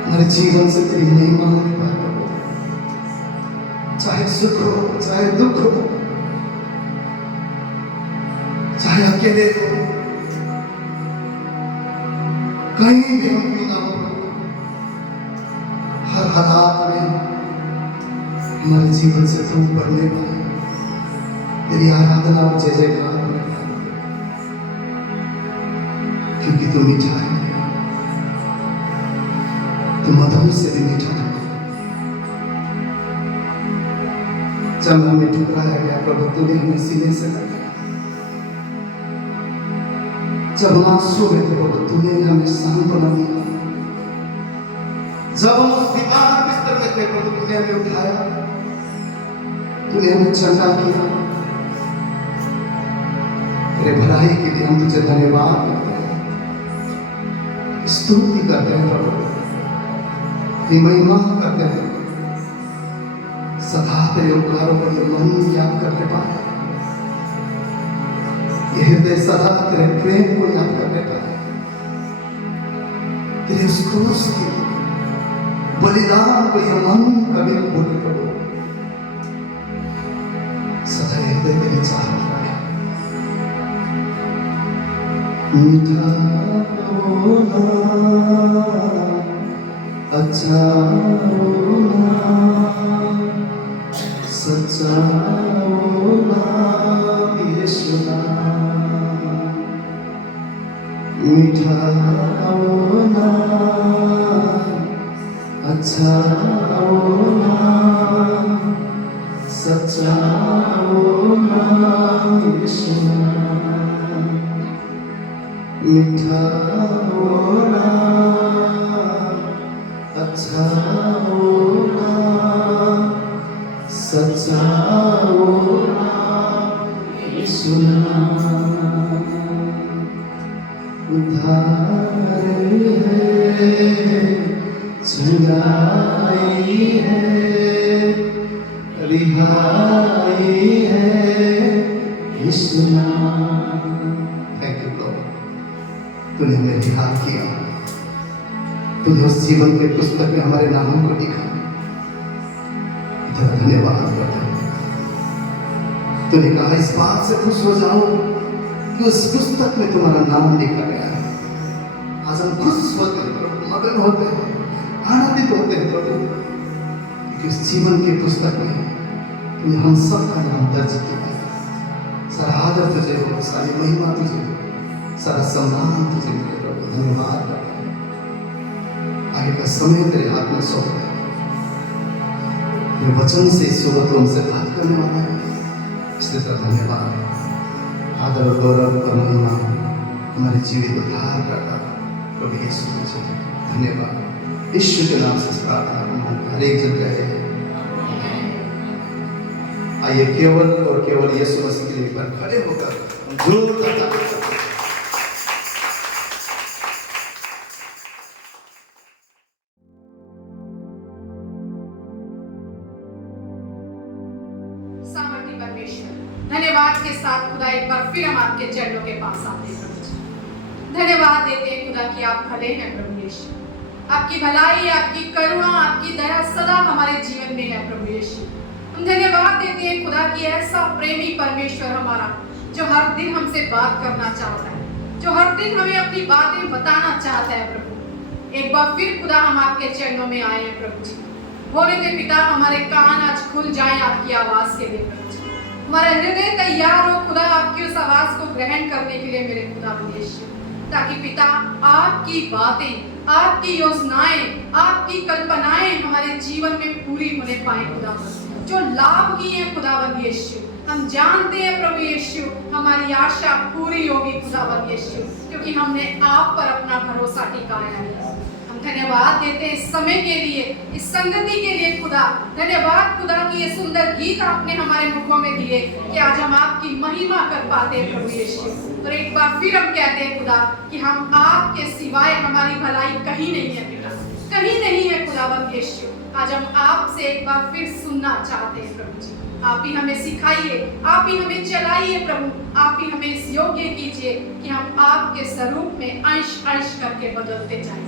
हमारे जीवन से तेरी महिमा होने पाए प्रभु। चाहे सुख हो, चाहे दुख हो, चाहे अकेले हो, कहीं भी हम क्यों ना हो, हर हालात में हमारे जीवन से तुम बढ़ने पाए, तेरी आराधना और जय जयकार होने पाए, क्योंकि तू मीठा है, तू मधुर से भी मीठा है। जब हमें ठुकराया गया प्रभु, तूने हमें सीने से लगाया। जब हम आंसू में थे प्रभु, तूने हमें सांत्वना दिया। जब हम उस बीमार बिस्तर में थे प्रभु, तूने हमें उठाया, तूने हमें चंगा किया। तेरे भलाई के लिए हम तुझे धन्यवाद करते हैं, स्तुति करते हैं प्रभु, तेरी महिमा करते हैं। सदा तेरे उपकारों को ये मन याद करने पाए, ये हृदय सदा तेरे प्रेम को याद करने पाए, तेरे उस क्रूस की बलिदान को ये मन कभी न भूले प्रभु। सदा हृदय तेरी चाहत रहे। मीठा होना, अच्छा होना, सच्चा होना, यीशु नाम। मीठा होना, अच्छा होना, सच्चा होना, यीशु नाम। मीठा होना, अच्छा होना, सच्चा होना, यीशु नाम। उद्धार है, छुड़ाई है, रिहाई है, यीशु नाम। थैंक यू लॉर्ड, तूने हमें रिहा किया, तूने उस जीवन के पुस्तक में हमारे नाम को लिखा। तेरा धन्यवाद करते हैं। तूने कहा इस बात से खुश हो जाओ कि उस पुस्तक में तुम्हारा नाम लिखा गया है। आज हम खुश होते हैं प्रभु, मगन होते हैं, आनंदित होते हैं प्रभु, क्योंकि उस जीवन के पुस्तक में तूने हम सबका नाम दर्ज किया है। सारा आदर तुझे हो, सारी महिमा तुझे हो, सारा सम्मान तुझे मिले प्रभु। धन्यवाद करते हैं। आगे का समय तेरे हाथ में सौंप है। ये वचन से सुबह तो हमसे बात करने वाला है, इसलिए तेरा धन्यवाद। आदर और गौरव और महिमा हमारे जीवन को धार करता प्रभु यीशु मसीह। धन्यवाद। यीशु के नाम से प्रार्थना हर एक जगह है। आइए केवल और केवल यीशु मसीह के लिए एक बार खड़े होकर हम जोरदार ताली बजाएं। सामर्थी परमेश्वर, धन्यवाद के साथ खुदा एक बार फिर हम आपके चरणों के पास आते हैं प्रभु जी। धन्यवाद देते हैं खुदा कि आप भले हैं प्रभु यीशु। आपकी भलाई, आपकी करुणा, आपकी दया सदा हमारे जीवन में है प्रभु यीशु। हम धन्यवाद देते हैं खुदा कि ऐसा प्रेमी परमेश्वर हमारा जो हर दिन हमसे बात करना चाहता है, जो हर दिन हमें अपनी बातें बताना चाहता है प्रभु। एक बार फिर खुदा हम आपके चरणों में आए हैं प्रभु जी। बोले थे पिता हमारे कान आज खुल जाएं आपकी आवाज के लिए प्रभु जी। हमारा हृदय तैयार हो खुदा आपकी उस आवाज को ग्रहण करने के लिए मेरे खुदा यीशु, ताकि पिता आपकी बातें, आपकी योजनाएं, आपकी कल्पनाएं हमारे जीवन में पूरी होने पाए खुदा। जो लाभ की है खुदावंद यीशु, हम जानते हैं प्रभु यीशु हमारी आशा पूरी होगी खुदावंद यीशु, क्योंकि हमने आप पर अपना भरोसा टिकाया है। हम धन्यवाद देते हैं इस समय के लिए, इस संगति के लिए खुदा। धन्यवाद खुदा कि ये सुंदर गीत आपने हमारे मुखों में दिए कि आज हम आपकी महिमा कर पाते हैं प्रभु यीशु। और एक बार फिर हम कहते हैं खुदा कि हम आपके सिवाय हमारी भलाई कहीं नहीं है पिता, कहीं नहीं है खुदावंद यीशु। आज हम आपसे एक बार फिर सुनना चाहते हैं प्रभु जी। आप ही हमें सिखाइए, आप ही हमें चलाइए प्रभु, आप ही हमें इस योग्य कीजिए कि हम आपके स्वरूप में अंश अंश करके बदलते जाएं।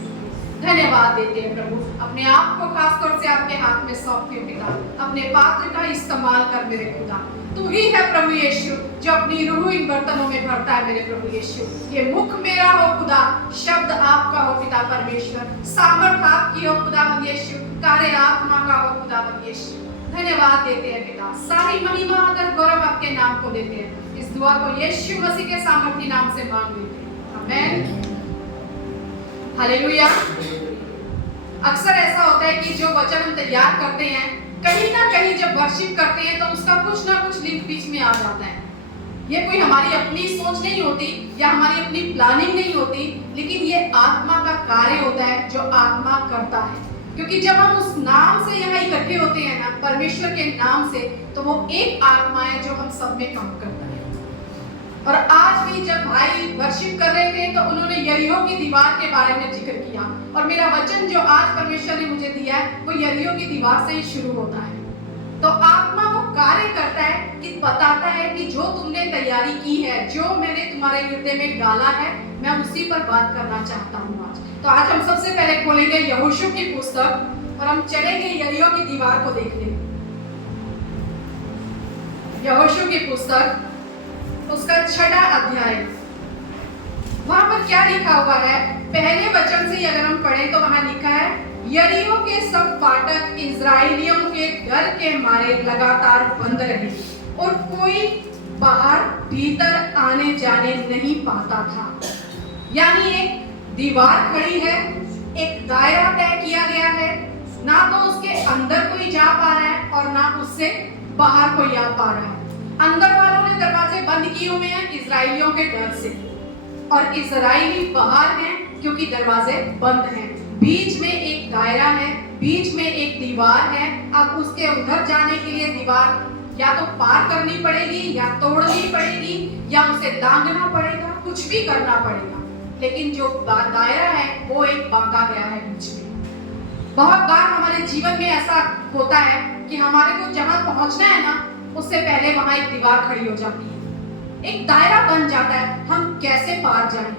धन्यवाद देते हैं प्रभु। अपने आप को खासतौर से आपके हाथ में सौंपते हैं पिता। अपने पात्र का इस्तेमाल कर मेरे खुदा। तू ही है प्रभु यीशु जो अपनी रूह इन बर्तनों में भरता है मेरे प्रभु यीशु। ये मुख मेरा हो खुदा, शब्द आपका हो पिता परमेश्वर, सामर्थ आपकी हो खुदावंद यीशु, कार्य आत्मा का हो खुदावंद यीशु। धन्यवाद देते हैं पिता। सारी महिमा आदर गौरव आपके नाम को देते हैं। इस दुआ को यीशु मसीह के सामर्थी नाम से मांग लेते हैं, आमीन। हालेलुया। अक्सर ऐसा होता है कि जो वचन हम तैयार करते हैं, कहीं ना कहीं जब वर्शिप करते हैं तो उसका कुछ ना कुछ लिंक बीच में आ जाता है। ये कोई हमारी अपनी सोच नहीं होती या हमारी अपनी प्लानिंग नहीं होती, लेकिन ये आत्मा का कार्य होता है जो आत्मा करता है। क्योंकि जब हम उस नाम से यहाँ इकट्ठे होते हैं ना, परमेश्वर के नाम से, तो वो एक आत्मा है जो हम सब में काम करता है। और आज भी जब भाई वर्शिप कर रहे थे तो उन्होंने यरीहो की दीवार के बारे में जिक्र किया, और मेरा वचन जो आज परमेश्वर ने मुझे दिया है वो यरीहो की दीवार से ही शुरू होता है। तो आत्मा वो कार्य करता है कि बताता है कि जो तुमने तैयारी की है, जो मैंने तुम्हारे हृदय में डाला है, मैं उसी पर बात करना चाहता हूँ आज। तो आज हम सबसे पहले खोलेंगे यहोशू की पुस्तक और हम चलेंगे यरीहो की दीवार को देखने। यहोशू की पुस्तक उसका 6वां अध्याय, वहां पर क्या लिखा हुआ है? पहले वचन से अगर हम पढ़ें तो वहां लिखा है, यरीहो के सब फाटक इजराइलियों के डर के मारे लगातार बंद रहे और कोई बाहर भीतर आने जाने नहीं पाता था। यानी एक दीवार खड़ी है, एक दायरा तय किया गया है, ना तो उसके अंदर कोई जा पा रहा है और ना उससे बाहर कोई आ पा रहा है। अंदर वालों ने दरवाजे बंद किए हुए हैं इजराइलियों के डर से, और इजराइली बाहर हैं क्योंकि दरवाजे बंद हैं। बीच में एक दायरा है, बीच में एक दीवार है। अब उसके उधर जाने के लिए दीवार या तो पार करनी पड़ेगी या तोड़नी पड़ेगी या उसे लांघना पड़ेगा, कुछ भी करना पड़ेगा। लेकिन जो दायरा है वो एक बांधा गया है बीच में। बहुत बार हमारे जीवन में ऐसा होता है कि हमारे को जहां पहुंचना है ना, उससे पहले वहां एक दीवार खड़ी हो जाती है, एक दायरा बन जाता है, हम कैसे पार जाएं।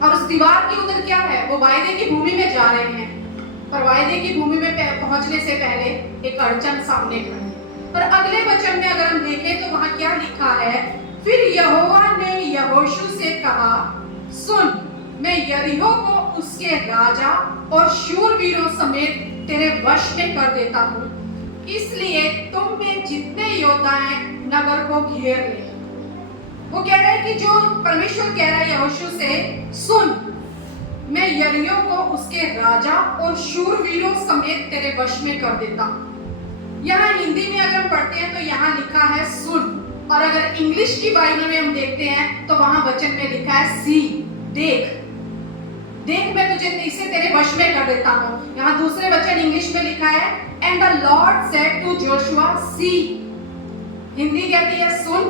और उस दीवार की उधर क्या है? वो वायदे की भूमि में जा रहे हैं, पर वायदे की भूमि में पहुंचने से पहले एक अड़चन सामने खड़ी है। पर अगले वचन में अगर हम देखें तो वहां क्या लिखा है? फिर यहोवा ने यहोशू से कहा, सुन, मैं यरीहो को उसके राजा और शूरवीरों समेत तेरे वश में कर देता हूँ, इसलिए तुम में जितने योद्धा हैं नगर को घेर ले। वो कह रहा है कि जो परमेश्वर कह रहा है यहोशू से, सुन, मैं यरीहो को उसके राजा और शूरवीरों समेत तेरे वश में कर देता हूँ। यहाँ हिंदी में अगर पढ़ते हैं तो यहाँ लिखा है सुन, और अगर इंग्लिश की बाइबल में हम देखते हैं तो वहां वचन में लिखा है सी, देख, देख मैं तुझे इसे तेरे वश में कर देता हूँ। यहाँ दूसरे वचन इंग्लिश में लिखा है, and the Lord said to Joshua, see, Hindi कहती है सुन,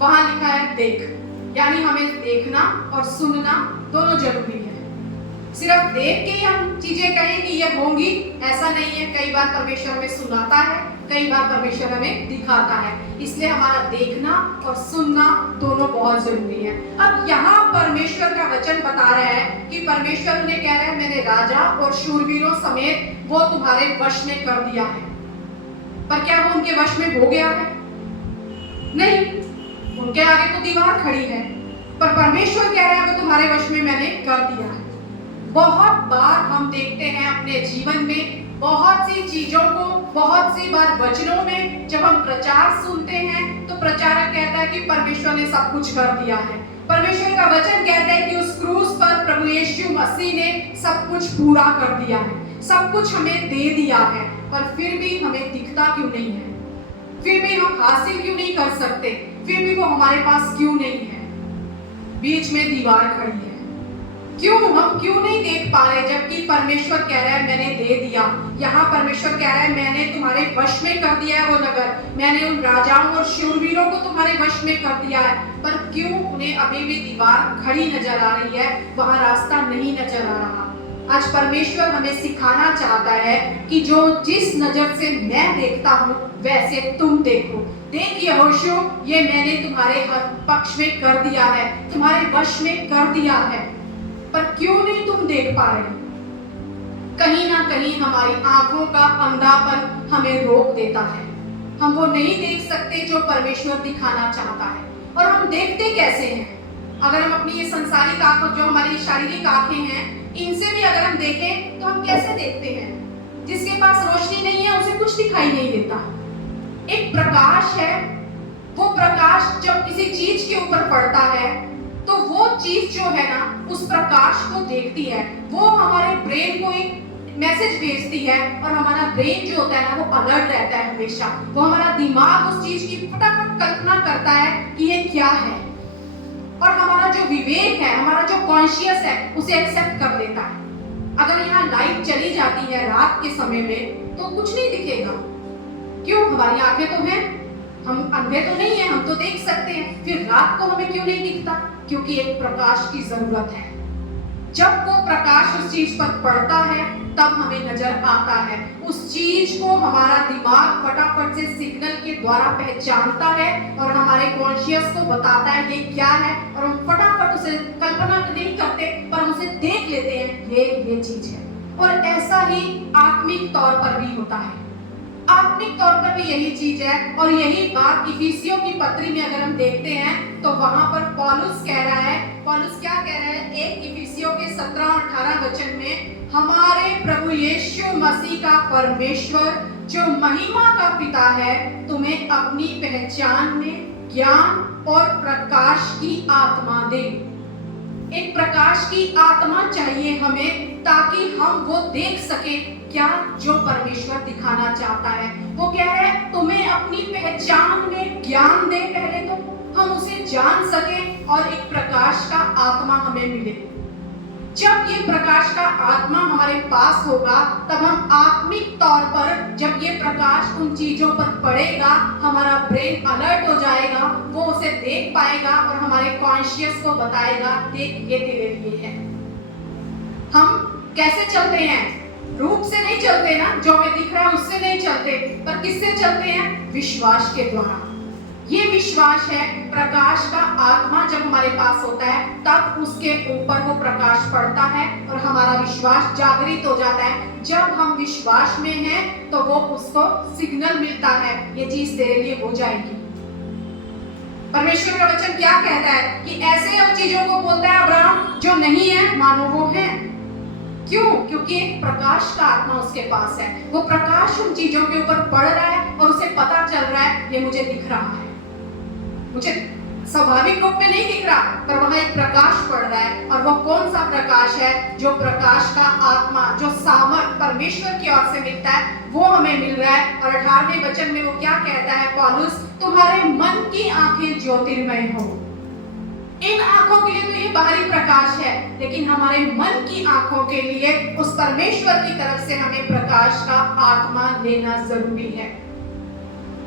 वहां लिखा है देख। यानी हमें देखना और सुनना दोनों जरूरी है। सिर्फ देख के ही हम चीजें कहें कि ये होंगी, ऐसा नहीं है। कई बार परमेश्वर हमें सुनाता है, कई बार परमेश्वर हमें दिखाता है। इसलिए हमारा देखना और सुनना दोनों बहुत जरूरी है। अब यहाँ परमेश्वर का वचन बता रहा है कि परमेश्वर उन्हें कह रहा है मैंने राजा और शूरवीरों समेत वो तुम्हारे वश में कर दिया है। पर क्या वो उनके वश में हो गया है? नहीं, उनके आगे तो दीवार खड़ी है, पर परमेश्वर कह रहा है वो तुम्हारे वश में मैंने कर दिया है। बहुत बार हम देखते हैं अपने जीवन में बहुत सी चीजों को, बहुत सी बार वचनों में जब हम प्रचार सुनते हैं तो प्रचारक कहता है कि परमेश्वर ने सब कुछ कर दिया है। परमेश्वर का वचन कहता है कि उस क्रूस पर प्रभु यीशु मसीह ने सब कुछ पूरा कर दिया है, सब कुछ हमें दे दिया है। पर फिर भी हमें दिखता क्यों नहीं है? फिर भी हम हासिल क्यों नहीं कर सकते? फिर भी वो हमारे पास क्यों नहीं है? बीच में दीवार खड़ी है। क्यों हम क्यों नहीं देख पा रहे? जबकि परमेश्वर कह रहा है मैंने दे दिया। यहाँ परमेश्वर कह रहा है मैंने तुम्हारे वश में कर दिया है वो नगर, मैंने उन राजाओं और शूरवीरों को तुम्हारे वश में कर दिया है। पर क्यों उन्हें अभी भी दीवार खड़ी नजर आ रही है, वहां रास्ता नहीं नजर आ रहा? आज परमेश्वर हमें सिखाना चाहता है कि जो जिस नजर से मैं देखता हूँ वैसे तुम देखो। देख यहोशू, ये मैंने तुम्हारे पक्ष में कर दिया है, तुम्हारे वश में कर दिया है। पर क्यों नहीं तुम देख पा रहे? कहीं ना कहीं हमारी आंखों का अंधापन हमें रोक देता है। हम वो नहीं देख सकते जो परमेश्वर दिखाना चाहता है। और हम देखते कैसे हैं? अगर हम अपनी ये संसारिक आंखों, जो हमारी शारीरिक आंखें हैं, इनसे भी अगर हम देखें तो हम कैसे देखते हैं? जिसके पास रोशनी नहीं है उसे कुछ दिखाई नहीं देता। एक प्रकाश है, वो प्रकाश जब किसी चीज के ऊपर पड़ता है तो वो चीज जो है ना उस प्रकाश को देखती है, वो हमारे ब्रेन को एक मैसेज भेजती है और हमारा ब्रेन जो होता है ना वो अलर्ट रहता है हमेशा। वो हमारा दिमाग उस चीज की फटाफट कल्पना करता है कि ये क्या है, और हमारा जो विवेक है, हमारा जो कॉन्शियस है, उसे एक्सेप्ट कर लेता है। अगर यहाँ लाइट चली जाती है रात के समय में तो कुछ नहीं दिखेगा। क्यों? हमारी आंखें तो हैं, हम अंधे तो नहीं है, हम तो देख सकते हैं। फिर रात को हमें क्यों नहीं दिखता? क्योंकि एक प्रकाश की जरूरत है। जब वो प्रकाश उस चीज पर पड़ता है तब हमें नजर आता है। उस चीज को हमारा दिमाग फटाफट से सिग्नल के द्वारा पहचानता है और हमारे कॉन्शियस को बताता है ये क्या है, और हम फटाफट उसे कल्पना नहीं करते पर हम उसे देख लेते हैं ये चीज है। और ऐसा ही आत्मिक तौर पर भी होता है। आत्मिक तौर पर भी यही चीज है। और यही बात इफिसियों की पत्री में अगर हम देखते हैं तो वहां पर पौलुस कह रहा है, पौलुस क्या कह रहा है? एक इफिसियों के 17 और 18 वचन में, हमारे प्रभु यीशु मसीह का परमेश्वर जो महिमा का पिता है तुम्हें अपनी पहचान में ज्ञान और प्रकाश की आत्मा दे। एक प्रकाश की आत्मा चाहिए हमें ताकि हम वो देख सके क्या जो परमेश्वर दिखाना चाहता है। वो कह रहे हैं तुम्हें अपनी पहचान में ज्ञान दे, पहले तो हम उसे जान सके और एक प्रकाश का आत्मा हमें मिले। जब ये प्रकाश का आत्मा हमारे पास होगा तब हम आत्मिक तौर पर, जब ये प्रकाश उन चीजों पर पड़ेगा, हमारा ब्रेन अलर्ट हो जाएगा, वो उसे देख पाएगा और हमारे कॉन्शियस को बताएगा देख ये तेरे लिए है। हम कैसे चलते हैं? रूप से नहीं चलते ना, जो हमें दिख रहा है उससे नहीं चलते, पर किससे चलते हैं? विश्वास के द्वारा। ये विश्वास है, प्रकाश का आत्मा जब हमारे पास होता है तब उसके ऊपर वो प्रकाश पड़ता है और हमारा विश्वास जागृत हो जाता है। जब हम विश्वास में हैं तो वो उसको सिग्नल मिलता है ये चीज तेरे लिए हो जाएगी। परमेश्वर का वचन क्या कहता है कि ऐसे उन चीजों को बोलता है अब्राहम जो नहीं है मानो वो है। क्यों? क्योंकि एक प्रकाश का आत्मा उसके पास है। वो प्रकाश उन चीजों के ऊपर पड़ रहा है और उसे पता चल रहा है ये मुझे दिख रहा है, मुझे स्वाभाविक रूप में नहीं दिख रहा, पर वहां एक प्रकाश पड़ रहा है। और वो कौन सा प्रकाश है? जो प्रकाश का आत्मा, जो सामर्थ परमेश्वर की ओर से मिलता है, वो हमें मिल रहा है। और 18वें वचन में वो क्या कहता है पौलुस? तुम्हारे मन की आंखें ज्योतिर्मय हो। इन आंखों के लिए तो ये बाहरी प्रकाश है, लेकिन हमारे मन की आंखों के लिए उस परमेश्वर की तरफ से हमें प्रकाश का आत्मा लेना जरूरी है।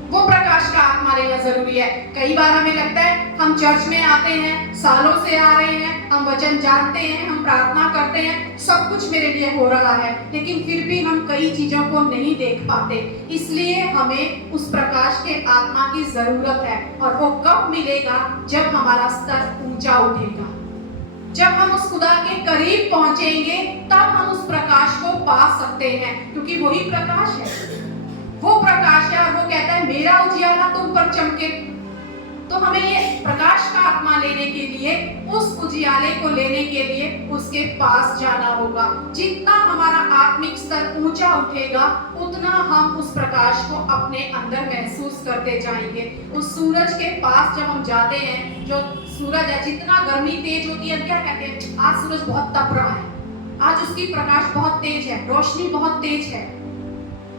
वो प्रकाश का आत्मा हमारे यहाँ जरूरी है। कई बार हमें लगता है हम चर्च में आते हैं, सालों से आ रहे हैं, हम वचन जानते हैं, हम प्रार्थना करते हैं, सब कुछ मेरे लिए हो रहा है, लेकिन फिर भी हम कई चीजों को नहीं देख पाते। इसलिए हमें उस प्रकाश के आत्मा की जरूरत है, और वो कब मिलेगा? जब हमारा स्तर ऊंचा उठेगा, जब हम उस खुदा के करीब पहुंचेंगे, तब हम उस प्रकाश को पा सकते हैं, क्योंकि वही प्रकाश है, वो प्रकाश है। और वो कहता है मेरा उजियाला तुम पर चमके। तो हमें ये प्रकाश का आत्मा लेने के लिए, उस उजियाले को लेने के लिए उसके पास जाना होगा। जितना हमारा आत्मिक स्तर ऊंचा उठेगा, उतना हम उस प्रकाश को अपने अंदर महसूस करते जाएंगे। उस सूरज के पास जब हम जाते हैं, जो सूरज है, जितना गर्मी तेज होती है, क्या कहते हैं, आज सूरज बहुत तप रहा है, आज उसकी प्रकाश बहुत तेज है, रोशनी बहुत तेज है।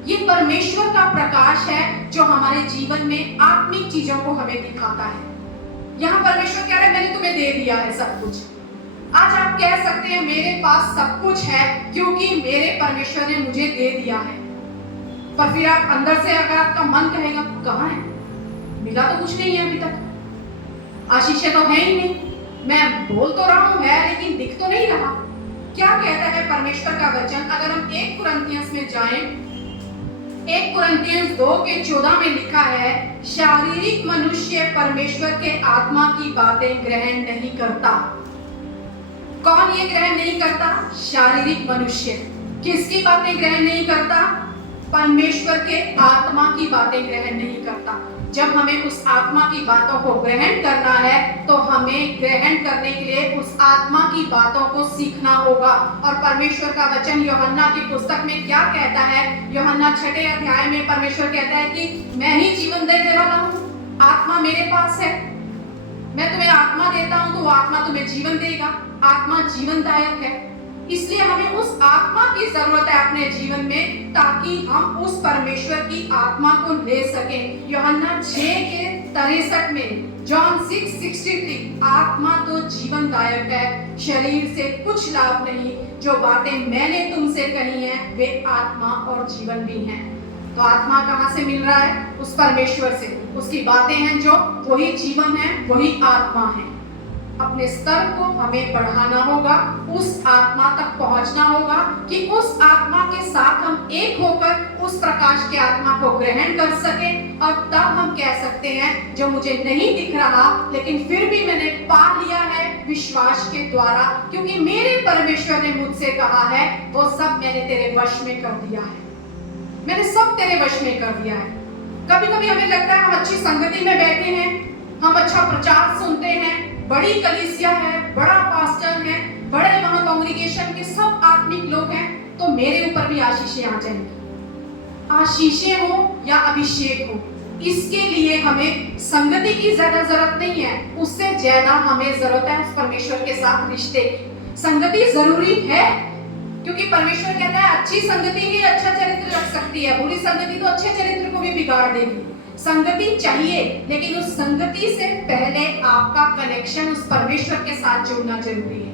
ये परमेश्वर का प्रकाश है जो हमारे जीवन में आत्मिक चीजों को हमें दिखाता है। यहाँ परमेश्वर कह रहा है मैंने तुम्हें दे दिया है सब कुछ। आज आप कह सकते हैं मेरे पास सब कुछ है क्योंकि मेरे परमेश्वर ने मुझे दे दिया है। पर फिर आप अंदर से अगर आपका मन कहेगा कहाँ है, मिला तो कुछ नहीं है अभी तक, आशीषें तो है ही नहीं, मैं बोल तो रहा हूँ है लेकिन दिख तो नहीं रहा। क्या कहता है परमेश्वर का वचन? अगर हम 1 कुरिन्थियंस में जाएं, 1 कुरिन्थियंस 2:14 में लिखा है, शारीरिक मनुष्य परमेश्वर के आत्मा की बातें ग्रहण नहीं करता। कौन ये ग्रहण नहीं करता? शारीरिक मनुष्य। किसकी बातें ग्रहण नहीं करता? परमेश्वर के आत्मा की बातें ग्रहण नहीं करता। जब हमें उस आत्मा की बातों को ग्रहण करना है, तो हमें ग्रहण करने के लिए उस आत्मा की बातों को सीखना होगा। और परमेश्वर का वचन यूहन्ना की पुस्तक में क्या कहता है? यूहन्ना 6 अध्याय में परमेश्वर कहता है कि मैं ही जीवन देने वाला हूँ, आत्मा मेरे पास है, मैं तुम्हें आत्मा देता हूँ, तो वो आत्मा तुम्हें जीवन देगा। आत्मा जीवनदायक है, इसलिए हमें उस आत्मा की जरूरत है अपने जीवन में, ताकि हम उस परमेश्वर की आत्मा को ले सकें। यूहन्ना 6:63 में, जॉन 6:63, आत्मा तो जीवनदायक है, शरीर से कुछ लाभ नहीं। जो बातें मैंने तुमसे कही हैं वे आत्मा और जीवन भी हैं। तो आत्मा कहाँ से मिल रहा है? उस परमेश्वर से। उसकी बातें हैं जो वही जीवन है, वही आत्मा है। अपने स्तर को हमें बढ़ाना होगा, उस आत्मा तक पहुंचना होगा कि उस आत्मा के साथ हम एक होकर उस प्रकाश के आत्मा को ग्रहण कर सकें। और तब हम कह सकते हैं जो मुझे नहीं दिख रहा लेकिन फिर भी मैंने पा लिया है विश्वास के द्वारा, क्योंकि मेरे परमेश्वर ने मुझसे कहा है वो सब मैंने तेरे वश में कर दिया है, मैंने सब तेरे वश में कर दिया है। कभी कभी हमें लगता है हम अच्छी संगति में बैठे हैं, हम अच्छा प्रचार सुनते हैं, बड़ी कलीसिया है, बड़ा पास्टर है, बड़े वहां कांग्रीगेशन के सब आत्मिक लोग हैं, तो मेरे ऊपर भी आशीषें आ जाएंगी। आशीषें हो या अभिषेक हो, इसके लिए हमें संगति की ज्यादा जरूरत नहीं है, उससे ज्यादा हमें जरूरत है उस परमेश्वर के साथ रिश्ते की। संगति जरूरी है क्योंकि परमेश्वर कहता है अच्छी संगति ही अच्छा चरित्र रख सकती है, बुरी संगति तो अच्छे चरित्र को भी बिगाड़ देगी। संगति चाहिए, लेकिन उस संगति से पहले आपका कनेक्शन उस परमेश्वर के साथ जुड़ना जरूरी है।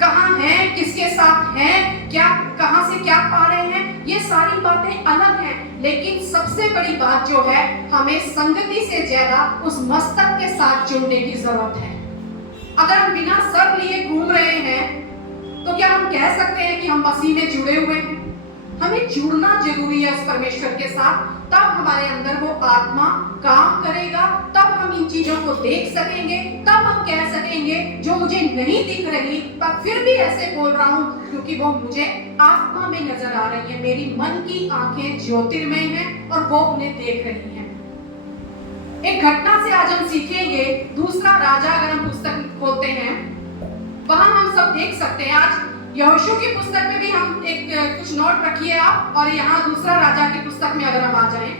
कहाँ हैं, किसके साथ हैं, क्या कहाँ से क्या पा रहे हैं, ये सारी बातें अलग हैं, लेकिन सबसे बड़ी बात जो है, हमें संगति से ज्यादा उस मस्तक के साथ जुड़ने की जरूरत है। अगर हम बिना सर लिए घूम रहे हैं तो क्या हम कह सकते हैं कि हम मसीह में जुड़े हुए हैं? हमें जुड़ना जरूरी है उस परमेश्वर के साथ, तब हमारे अंदर वो आत्मा काम करेगा, तब हम इन चीजों को देख सकेंगे, तब हम कह सकेंगे जो मुझे नहीं दिख रही पर फिर भी ऐसे बोल रहा हूँ क्योंकि वो मुझे आत्मा में नजर आ रही है, मेरी मन की आंखें ज्योतिर्मय हैं और वो उन्हें देख रही हैं। एक घटना से आज हम सीखेंगे, दूसरा राजा अगर हम पुस्तक खोलते हैं वहां हम सब देख सकते हैं। आज यहोशू की पुस्तक में भी हम एक कुछ नोट रखिए आप, और यहाँ दूसरा राजा की पुस्तक में अगर हम आ जाएं,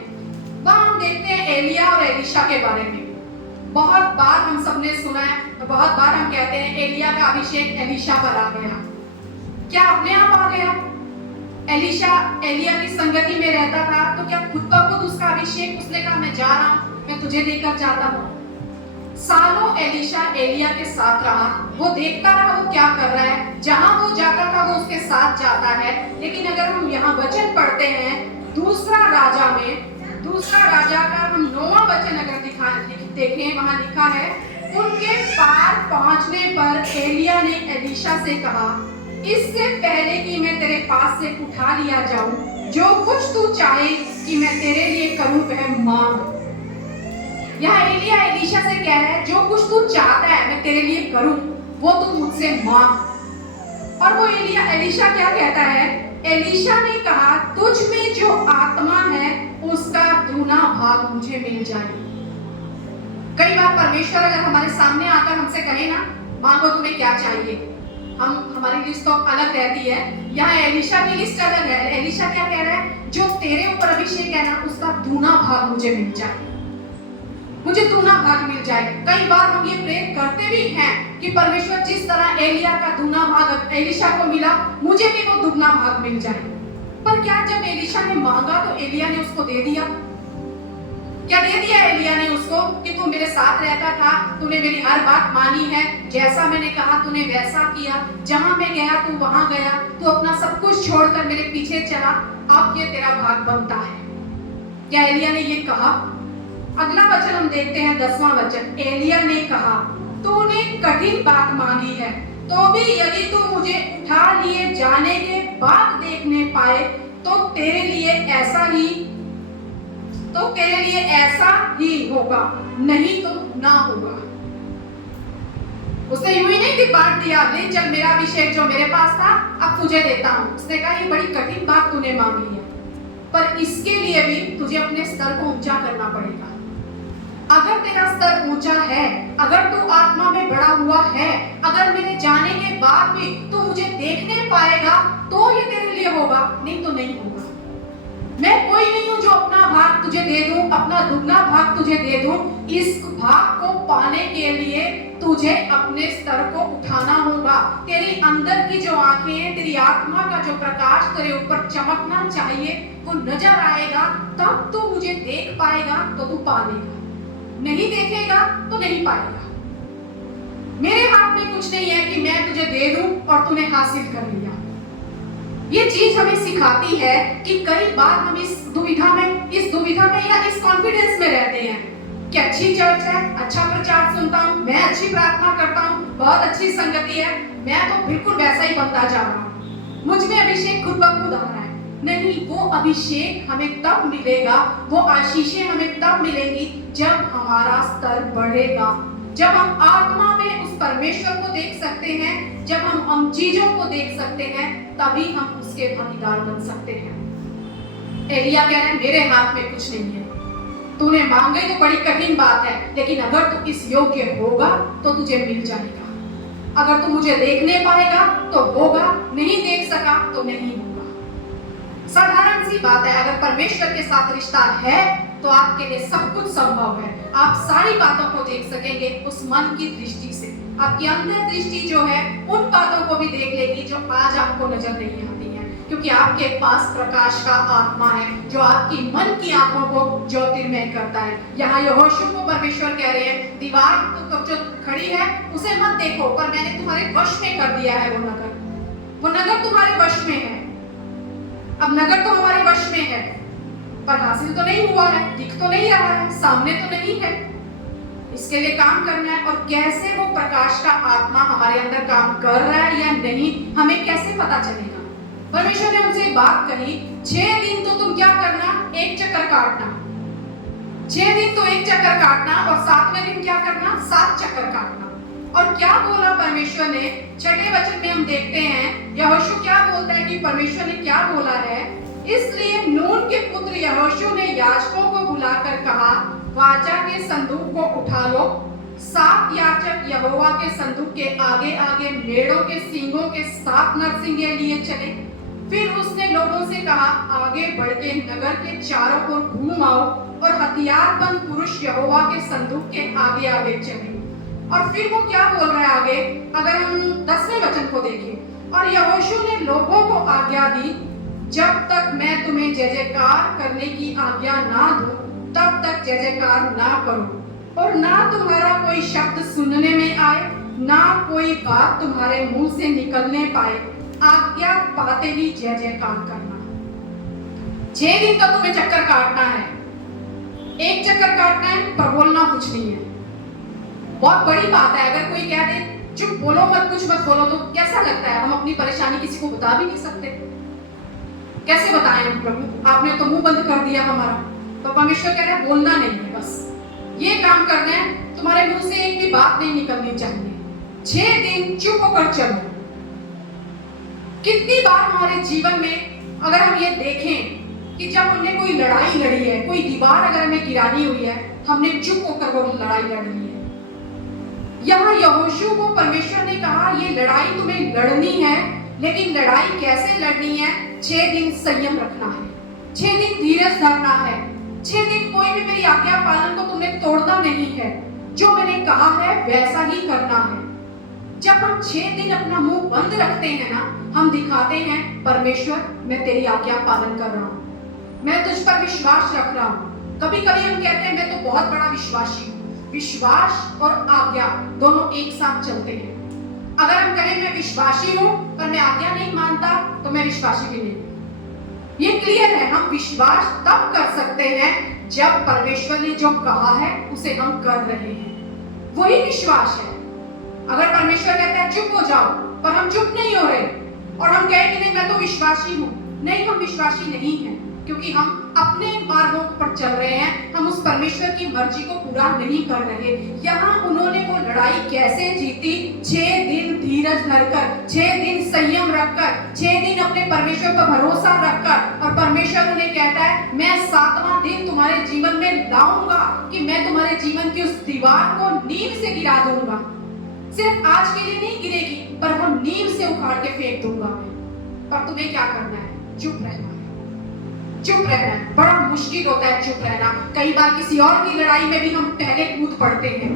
वहां हम देखते हैं एलिया और एलिशा के बारे में। बहुत बार हम सबने सुना है, बहुत बार हम कहते हैं एलिया का अभिषेक एलिशा पर आ गया। क्या अपने आप आ गया? एलिशा एलिया की संगति में रहता था, तो क्या खुद ब खुद उसका अभिषेक, उसने कहा मैं जा रहा हूँ, मैं तुझे लेकर जाता हूँ। सालों एलिशा एलिया के साथ रहा, वो देखता रहा वो क्या कर रहा है, जहां वो जाता था वो उसके साथ जाता है। लेकिन अगर हम यहाँ वचन पढ़ते हैं दूसरा राजा में, दूसरा राजा का हम 9वां वचन अगर देखें वहां लिखा है, उनके पार पहुंचने पर एलिया ने एलीशा से कहा, इससे पहले कि मैं तेरे पास से उठा लिया जाऊं, जो कुछ तू चाहे कि मैं तेरे लिए करूं वह मांग। यहाँ एलिया एलीशा से कह रहा है, जो कुछ तू चाहता है मैं तेरे लिए करूं, वो तू मुझसे मांग। और वो एलीशा क्या कहता है? एलीशा ने कहा, तुझ में जो आत्मा है उसका दूना भाग मुझे मिल जाए। कई बार परमेश्वर अगर हमारे सामने आकर हमसे कहे ना, मांगो तुम्हें क्या चाहिए, हमारी लिस्ट तो अलग रहती है। यहाँ एलीशा की लिस्ट अलग है। एलीशा क्या कह रहा है? जो तेरे ऊपर अभिषेक है ना, उसका दूना भाग मुझे मिल जाए, मुझे दूना भाग मिल जाए। कई बार हम ये प्रे करते भी हैं कि परमेश्वर जिस तरह एलिया का दूना भाग एलीशा को मिला, मुझे भी वो दुगना भाग मिल जाए। पर क्या जब एलीशा ने मांगा तो एलिया ने उसको दे दिया? क्या दे दिया एलिया ने उसको कि तू मेरे साथ रहता था, तूने मेरी हर बात मानी है, जैसा मैंने कहा तूने वैसा किया, जहां मैं गया तू वहां गया, तू अपना सब कुछ छोड़कर मेरे पीछे चला, अब ये तेरा भाग बनता है? क्या एलिया ने ये कहा? अगला वचन हम देखते हैं, 10वां वचन। एलिया ने कहा, तूने कठिन बात मांगी है, तो भी यदि तू मुझे उठा लिए जाने के बाद देखने पाए तो तेरे लिए ऐसा ही होगा, नहीं तो ना होगा। उसने यूं ही नहीं बांट दिया, ले चल मेरा अभिषेक जो मेरे पास था अब तुझे देता हूं। उसने कहा, ये बड़ी कठिन बात तूने मांगी है, पर इसके लिए भी तुझे अपने स्तर को ऊंचा करना पड़ेगा। अगर तेरा स्तर ऊंचा है, अगर तू आत्मा में बड़ा हुआ है, अगर मेरे जाने के बाद भी तू मुझे देखने पाएगा तो ये तेरे लिए होगा, नहीं तो नहीं होगा। मैं कोई नहीं हूं जो अपना भाग तुझे दे दूं, अपना दुगना भाग तुझे दे दूं। इस भाग को पाने के लिए तुझे अपने स्तर को उठाना होगा। तेरी अंदर की जो आंखें हैं, तेरी आत्मा का जो प्रकाश तेरे ऊपर चमकना चाहिए, वो नजर आएगा, तब तू मुझे देख पाएगा तो तू पा लेगा। नहीं देखेगा तो नहीं पाएगा। मेरे हाथ में कुछ नहीं है कि मैं तुझे दे दूं और तूने हासिल कर लिया। ये चीज हमें सिखाती है कि कई बार हम इस दुविधा में या इस कॉन्फिडेंस में रहते हैं कि अच्छी चर्च है, अच्छा प्रचार सुनता हूं, मैं अच्छी प्रार्थना करता हूं, बहुत अच्छी संगति है, मैं तो बिल्कुल वैसा ही बनता जा रहा हूं, मुझ में अभिषेक खुद ब खुद आ रहा है। नहीं, वो अभिषेक हमें तब मिलेगा, वो आशीषें हमें तब मिलेंगी जब हमारा स्तर बढ़ेगा, जब हम आत्मा में उस परमेश्वर को देख सकते हैं, जब हम चीजों को देख सकते हैं, तभी हम उसके भागीदार बन सकते हैं। एलिया कह रहे हैं, मेरे हाथ में कुछ नहीं है, तूने मांगे तो बड़ी कठिन बात है, लेकिन अगर तू इस योग्य होगा तो तुझे मिल जाएगा। अगर तू मुझे देखने पाएगा तो होगा, नहीं देख सका तो नहीं होगा। साधारण सी बात है, अगर परमेश्वर के साथ रिश्ता है तो आपके लिए सब कुछ संभव है। आप सारी बातों को देख सकेंगे उस मन की दृष्टि से। आपकी अंदर दृष्टि जो है उन बातों को भी देख लेगी जो आज आपको नजर नहीं आती है, क्योंकि आपके पास प्रकाश का आत्मा है जो आपकी मन की आंखों को ज्योतिर्मय करता है। यहाँ यहोशू को परमेश्वर कह रहे हैं, दीवार तो जो खड़ी है उसे मत देखो, पर मैंने तुम्हारे वश में कर दिया है वो नगर तुम्हारे वश में है। अब नगर तो हमारे वश में है, पर हासिल तो नहीं हुआ है, दिख तो नहीं रहा है, सामने तो नहीं है। इसके लिए काम करना है। और कैसे वो प्रकाश का आत्मा हमारे अंदर काम कर रहा है या नहीं, हमें कैसे पता चलेगा? परमेश्वर ने उनसे बात कही, 6 दिन तो तुम क्या करना, एक चक्कर काटना। 6 दिन तो एक चक्कर काटना और 7वें दिन क्या करना, 7 चक्कर काटना। और क्या बोला परमेश्वर ने? 6ठे वचन में हम देखते हैं यहोशू क्या बोलता है कि परमेश्वर ने क्या बोला है। इसलिए नून के पुत्र यहोशू ने याजकों को बुलाकर कहा, वाचा के संदूक को उठा लो। 7 याजक यहोवा के संदूक के आगे आगे मेढ़ों के सींगों के 7 नरसिंगे लिए चले। फिर उसने लोगों से कहा, आगे बढ़ के नगर के चारों ओर घूम आओ और हथियारबंद पुरुष यहोवा के संदूक के आगे आगे चले। और फिर वो क्या बोल रहा है आगे, अगर हम 10वें वचन को देखें, और यहोशू ने लोगों को आज्ञा दी, जब तक मैं तुम्हें जय जयकार करने की आज्ञा ना दूं, तब तक जय जयकार ना करो, और ना तुम्हारा कोई शब्द सुनने में आए, ना कोई बात तुम्हारे मुंह से निकलने पाए, आज्ञा पाते ही जय जयकार करना। 6 दिन तक तुम्हें चक्कर काटना है, एक चक्कर काटना है पर बोलना कुछ नहीं है। बहुत बड़ी बात है। अगर कोई कह दे चुप बोलो मत, कुछ मत बोलो, तो कैसा लगता है? हम अपनी परेशानी किसी को बता भी नहीं सकते। कैसे बताएं हम प्रभु? आपने तो मुंह बंद कर दिया हमारा। तो परमेश्वर कह रहा है बोलना नहीं है, बस ये काम करना है। तुम्हारे मुंह से एक भी बात नहीं निकलनी चाहिए। 6 दिन चुप होकर चलो। कितनी बार हमारे जीवन में अगर हम ये देखें कि जब हमने कोई लड़ाई लड़ी है, कोई दीवार अगर हमें गिरानी हुई है, हमने चुप होकर वो लड़ाई लड़ी है। यहाँ यहोशू को परमेश्वर ने कहा ये लड़ाई तुम्हें लड़नी है, लेकिन लड़ाई कैसे लड़नी है? 6 दिन संयम रखना है, 6 दिन धीरज धरना है, 6 दिन कोई भी मेरी आज्ञा पालन को तुमने तोड़ना नहीं है। जो मैंने कहा है वैसा ही करना है। जब हम 6 दिन अपना मुंह बंद रखते हैं ना, हम दिखाते हैं परमेश्वर मैं तेरी आज्ञा पालन कर रहा हूँ, मैं तुझ पर विश्वास रख रहा हूँ। कभी कभी हम कहते हैं मैं तो बहुत बड़ा विश्वासी हूँ। विश्वास और आज्ञा दोनों एक साथ चलते हैं। अगर हम कहें मैं विश्वासी हूँ पर मैं आज्ञा नहीं मानता, तो मैं विश्वासी भी नहीं। ये क्लियर है। हम विश्वास तब कर सकते हैं जब परमेश्वर ने जो कहा है उसे हम कर रहे हैं, वही विश्वास है। अगर परमेश्वर कहता है चुप हो जाओ, पर हम चुप नहीं हो रहे और हम कहेंगे नहीं मैं तो विश्वासी हूँ, नहीं, हम विश्वासी नहीं हैं, क्योंकि हम अपने मार्गों पर चल रहे हैं। हम उस परमेश्वर की मर्जी को पूरा नहीं कर रहे। यहाँ उन्होंने वो लड़ाई कैसे जीती? 6 दिन धीरज धरकर, 6 दिन संयम रखकर, 6 दिन अपने परमेश्वर पर भरोसा रखकर। और परमेश्वर उन्हें कहता है मैं 7वां दिन तुम्हारे जीवन में लाऊंगा कि मैं तुम्हारे जीवन की उस दीवार को नींव से गिरा दूंगा। सिर्फ आज के लिए नहीं गिरेगी, पर वो नींव से उखाड़ के फेंक दूंगा मैं। पर तुम्हें क्या करना है? चुप रहना है। चुप रहना है। बड़ा मुश्किल होता है चुप रहना। कई बार किसी और की लड़ाई में भी हम पहले कूद पड़ते हैं।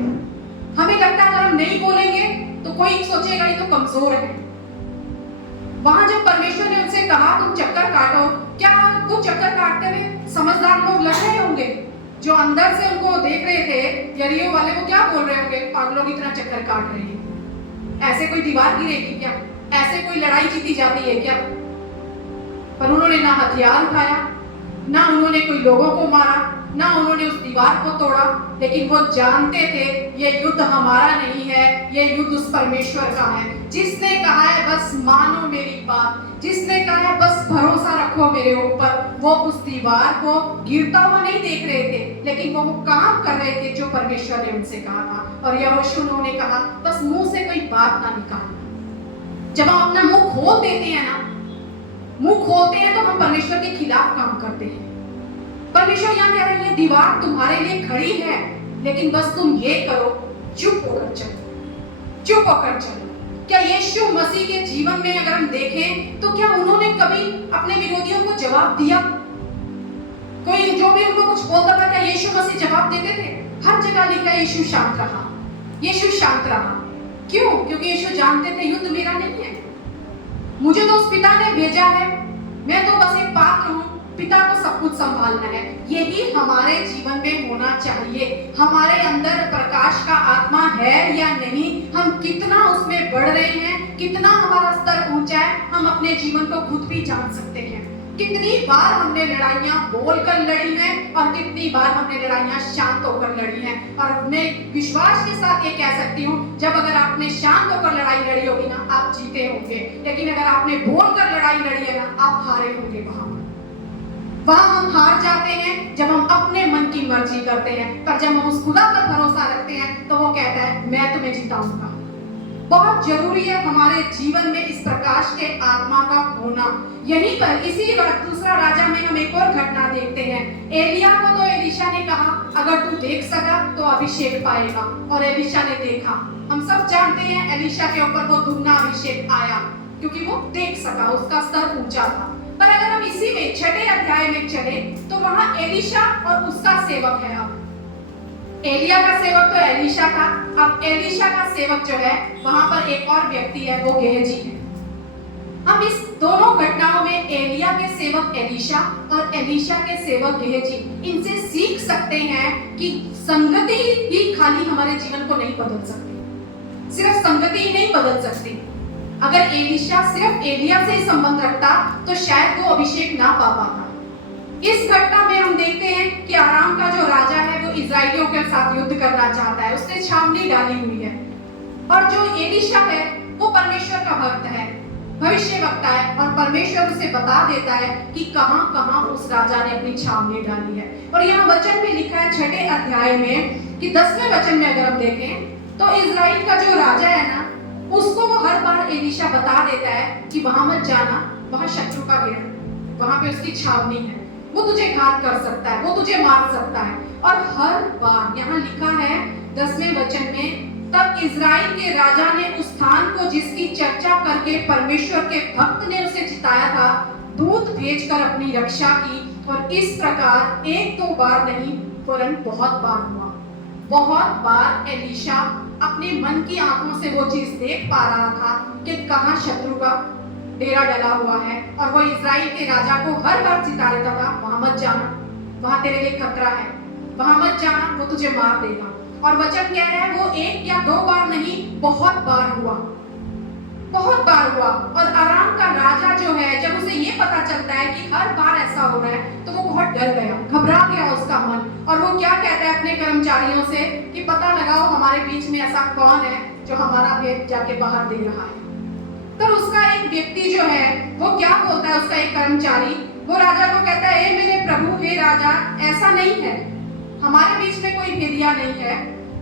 हमें लगता है अगर हम नहीं बोलेंगे तो कोई सोचेगा ये तो कमजोर है। वहां जब परमेश्वर ने उनसे कहा तुम चक्कर काटो, क्या वो चक्कर काटते हुए समझदार लोग लग रहे होंगे? जो अंदर से उनको देख रहे थे यरीहो वाले, वो क्या बोल रहे होंगे? पागलों की तरह चक्कर काट रहे हैं। ऐसे कोई दीवार गिरेगी क्या? ऐसे कोई लड़ाई जीती जाती है क्या? पर उन्होंने ना हथियार उठाया, ना उन्होंने कोई लोगों को मारा, ना उन्होंने उस दीवार को तोड़ा, लेकिन वो जानते थे ये युद्ध हमारा नहीं है, ये युद्ध उस परमेश्वर का है। जिसने कहा है बस मानो मेरी बात, जिसने कहा है बस भरोसा रखो मेरे ऊपर, वो उस दीवार को गिरता हुआ नहीं देख रहे थे, लेकिन वो काम कर रहे थे जो परमेश्वर ने उनसे कहा था। और यहोशू ने कहा बस मुंह से कोई बात ना निकालना। जब हम अपना मुंह खोल देते हैं ना, मुंह खोलते हैं तो हम परमेश्वर के खिलाफ काम करते हैं। परमेश्वर यहाँ कह रहे हैं दीवार तुम्हारे लिए खड़ी है, लेकिन बस तुम ये करो चुप होकर चलो, चुप होकर चलो। क्या यीशु मसीह के जीवन में अगर हम देखें तो क्या उन्होंने कभी अपने विरोधियों को जवाब दिया? कोई जो भी उनको कुछ बोलता था क्या यीशु मसीह जवाब देते थे? हर जगह लिखा यीशु शांत रहा, यीशु शांत रहा। क्यों? क्योंकि यीशु जानते थे युद्ध मेरा नहीं है, मुझे तो उस पिता ने भेजा है, मैं तो बस एक पात्र हूँ, पिता को सब कुछ संभालना है। यही हमारे जीवन में होना चाहिए। हमारे अंदर प्रकाश का आत्मा है या नहीं, हम कितना उसमें बढ़ रहे हैं, कितना हमारा स्तर ऊंचा है, हम अपने जीवन को खुद भी जान सकते हैं। कितनी बार हमने लड़ाइयाँ बोलकर लड़ी हैं और कितनी बार हमने लड़ाइयाँ शांत होकर लड़ी हैं। और मैं विश्वास के साथ ये कह सकती हूँ जब अगर आपने शांत होकर लड़ाई लड़ी होगी ना, आप जीते होंगे, लेकिन अगर आपने बोलकर लड़ाई लड़ी है ना, आप हारे होंगे। वहां हम हार जाते हैं जब हम अपने मन की मर्जी करते हैं। पर जब हम उस खुदा पर भरोसा रखते हैं तो वो कहता है मैं तुम्हें जिताऊंगा। बहुत जरूरी है हमारे जीवन में इस प्रकाश के आत्मा का होना। यहीं पर इसी दूसरा राजा में हम एक और घटना देखते हैं। एलिया को तो एलीशा ने कहा अगर तू देख सका तो अभिषेक पाएगा, और एलीशा ने देखा। हम सब जानते हैं एलीशा के ऊपर वो दुगना अभिषेक आया क्योंकि वो देख सका, उसका स्तर ऊंचा था। पर अगर हम इसी में 6 अध्याय में चले तो वहां एलीशा और उसका सेवक है। अब एलिया का सेवक तो एलीशा था, अब एलीशा का सेवक जो है वहां पर एक और व्यक्ति है, वो गेहजी है। हम इस दोनों घटनाओं में एलिया के सेवक एलीशा और एलीशा के सेवक गेहजी, इनसे सीख सकते हैं कि संगति ही खाली हमारे जीवन को नहीं बदल सकती, सिर्फ संगति ही नहीं बदल सकती। अगर एलीशा सिर्फ एलिया से ही संबंध रखता तो शायद वो अभिषेक ना पा पाता। इस घटना में हम देखते हैं कि आराम का जो राजा है वो इजराइलियों के साथ युद्ध करना चाहता है, उसने छावनी डाली हुई है। और जो एलीशा है वो परमेश्वर का भक्त है, भविष्यवक्ता है, और परमेश्वर उसे बता देता है कि कहां कहां उस राजा ने अपनी छावनी डाली है। और यहाँ वचन में लिखा है 6 अध्याय में कि 10वें वचन में अगर हम देखें तो इजराइल का जो राजा है ना, उसको वो हर बार एलीशा बता देता है कि वहां मत जाना, वहां शत्रु का घेर, वहां पे उसकी छावनी है, वो तुझे घात कर सकता है, वो तुझे मार सकता है। और हर बार यहाँ लिखा है 10वें वचन में, तब इजराइल के राजा ने उस स्थान को जिसकी चर्चा करके परमेश्वर के भक्त ने उसे जिताया था, दूत भेजकर अपनी रक्षा की। और इस प्रकार 1-2 बार नहीं वरन बहुत बार हुआ। बहुत बार एलीशा अपने मन की आंखों से वो चीज देख पा रहा था कि कहां शत्रु का डेरा डला हुआ है, और वो इजराइल के राजा को हर बार चिता देता था, वहां मत जाना, वहां तेरे लिए खतरा है, वहां मत जाना, वो तुझे मार देगा। और वचन कह रहा है वो 1 या 2 बार नहीं, बहुत बार हुआ, बहुत बार हुआ। और आराम का राजा जो है, जब उसे ये पता चलता है कि हर बार ऐसा हो रहा है, तो वो बहुत डर गया, घबरा गया उसका मन। और वो क्या कहता है अपने कर्मचारियों से कि पता लगाओ हमारे बीच में ऐसा कौन है जो हमारा भेद जाके बाहर दे रहा है। तो उसका एक व्यक्ति जो है वो क्या बोलता है, उसका एक कर्मचारी, वो राजा को कहता है, ए मेरे प्रभु, हे राजा, ऐसा नहीं है, हमारे बीच में कोई भेदिया नहीं है।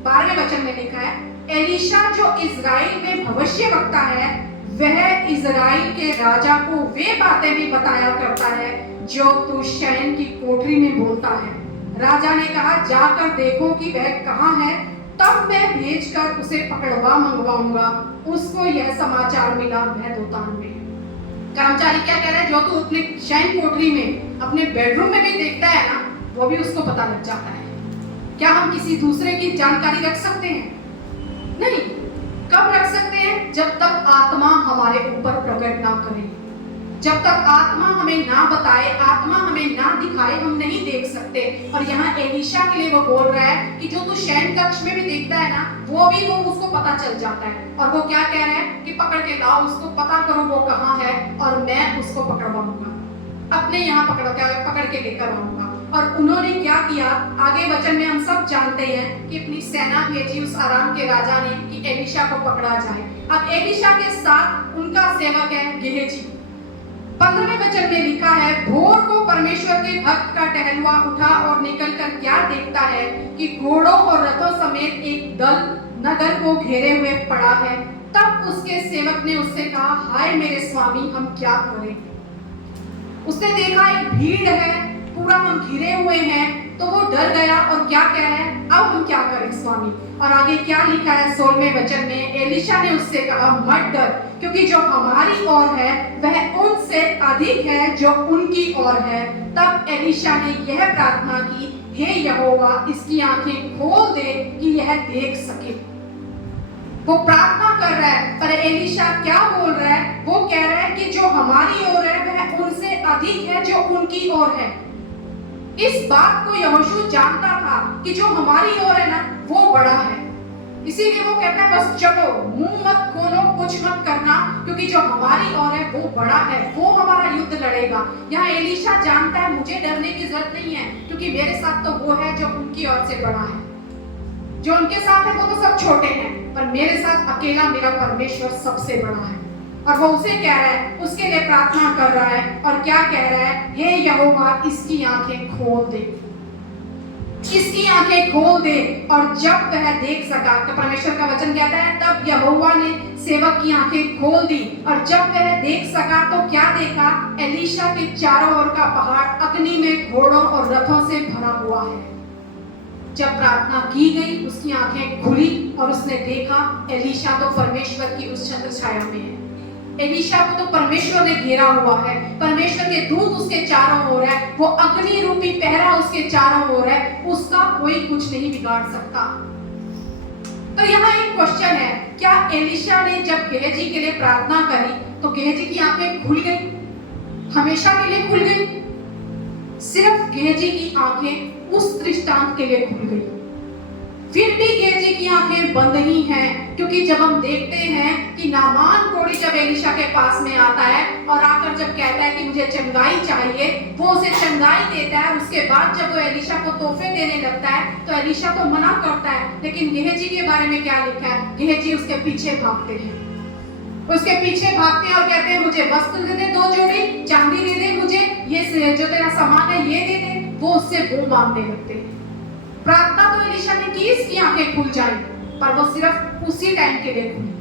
12वें वचन में लिखा है, एलीशा जो इजराइल में भविष्यवक्ता है, वह इजराइल के राजा को वे बातें भी बताया करता है जो तू शयन की कोठरी में बोलता है। राजा ने कहा, जाकर देखो कि वह कहाँ है, तब मैं भेजकर उसे पकड़वा मंगवाऊंगा। उसको यह समाचार मिला, वह दोतान में। कर्मचारी क्या कह रहा है, जो तू अपने शयन कोठरी में, अपने बेडरूम में भी देखता है ना, वो भी उसको पता लग जाता है। क्या हम किसी दूसरे की जानकारी रख सकते हैं? नहीं। कब रख सकते हैं? जब तक आत्मा हमारे ऊपर प्रकट ना करे, जब तक आत्मा हमें ना बताए, आत्मा हमें ना दिखाए, हम नहीं देख सकते। और यहाँ एलीशा के लिए वो बोल रहा है कि जो तू शयन कक्ष में भी देखता है ना, वो उसको पता चल जाता है। और वो क्या कह रहा है कि पकड़ के लाओ उसको, पता करो वो कहाँ है, और मैं उसको पकड़वाऊंगा, अपने यहाँ पकड़ के लेकर आऊंगा। और उन्होंने क्या किया, आगे वचन में हम सब जानते हैं कि अपनी सेना भेजी उस आराम के राजा ने कि एलीशा को पकड़ा जाए। अब एलीशा के साथ उनका सेवक है गेहजी। 15वें वचन में लिखा है, भोर को परमेश्वर के भक्त का टहलुआ उठा और निकलकर क्या देखता है कि घोड़ों और रथों समेत एक दल नगर को घेरे हुए पड़ा है। तब उसके सेवक ने उससे कहा, हाय मेरे स्वामी, हम क्या करें? उसने देखा एक भीड़ है, पूरा हम घिरे हुए हैं, तो वो डर गया और क्या कह रहा है, अब हम क्या करें स्वामी? और आगे क्या लिखा है 16वें वचन में, एलीशा ने उससे कहा, मत डर, क्योंकि जो हमारी ओर है वह उनसे अधिक है जो उनकी ओर है। तब एलीशा ने यह प्रार्थना की, हे यहोवा, इसकी आंखें खोल दे कि यह देख सके। वो प्रार्थना कर रहा है, पर एलीशा क्या बोल रहा है? वो कह रहा है कि जो हमारी ओर है वह उनसे अधिक है जो उनकी ओर है। इस बात को यहोशू जानता था कि जो हमारी ओर है ना, वो बड़ा है। इसीलिए वो कहता है, बस चलो, मुंह मत खोलो, कुछ मत करना, क्योंकि जो हमारी ओर है वो बड़ा है, वो हमारा युद्ध लड़ेगा। यहाँ एलीशा जानता है मुझे डरने की जरूरत नहीं है, क्योंकि मेरे साथ तो वो है जो उनकी ओर से बड़ा है। जो उनके साथ है वो तो सब छोटे हैं, पर मेरे साथ अकेला मेरा परमेश्वर सबसे बड़ा है। और वो उसे कह रहा है, उसके लिए प्रार्थना कर रहा है, और क्या कह रहा है, हे यहोवा, इसकी आंखें खोल दे, इसकी आंखें खोल दे। और जब वह देख सका, तो परमेश्वर का वचन कहता है, तब यहोवा ने सेवक की आंखें खोल दी, और जब वह देख सका तो क्या देखा, एलीशा के चारों ओर का पहाड़ अग्नि में घोड़ों और रथों से भरा हुआ है। जब प्रार्थना की गई, उसकी आंखें खुली और उसने देखा एलीशा तो परमेश्वर की उस छत्र छाया में है। एलीशा को तो परमेश्वर ने घेरा हुआ है, परमेश्वर के दूत उसके चारों ओर है, वो अग्नि रूपी पहरा उसके चारों ओर है, उसका कोई कुछ नहीं बिगाड़ सकता। तो यहाँ एक क्वेश्चन है, क्या एलीशा ने जब गेहजी के लिए प्रार्थना करी तो गेहजी की आंखें खुल गई? हमेशा के लिए खुल गई? सिर्फ गेहजी की आंखें उस दृष्टांत के लिए खुल गई। फिर भी गेहजी की आंखें बंद ही हैं, क्योंकि जब हम देखते हैं कि नामान कोढ़ी जब एलीशा के पास में आता है और आकर जब कहता है कि मुझे चंगाई चाहिए, वो उसे चंगाई देता है। उसके बाद जब वो एलीशा को तोहफे देने लगता है तो एलीशा तो मना करता है, लेकिन गेहजी के बारे में क्या लिखा है? गेहजी उसके पीछे भागते हैं, उसके पीछे भागते हैं और कहते हैं मुझे वस्त्र दे दे 2 जोड़ी, चांदी दे दे मुझे, ये जो तेरा सामान है ये दे दे। वो उससे वो मांगने लगते हैं। प्रार्थना तो एलीशा ने की, इसकी आंखें खुल जाई, पर वो सिर्फ उसी टाइम के लिए खुली,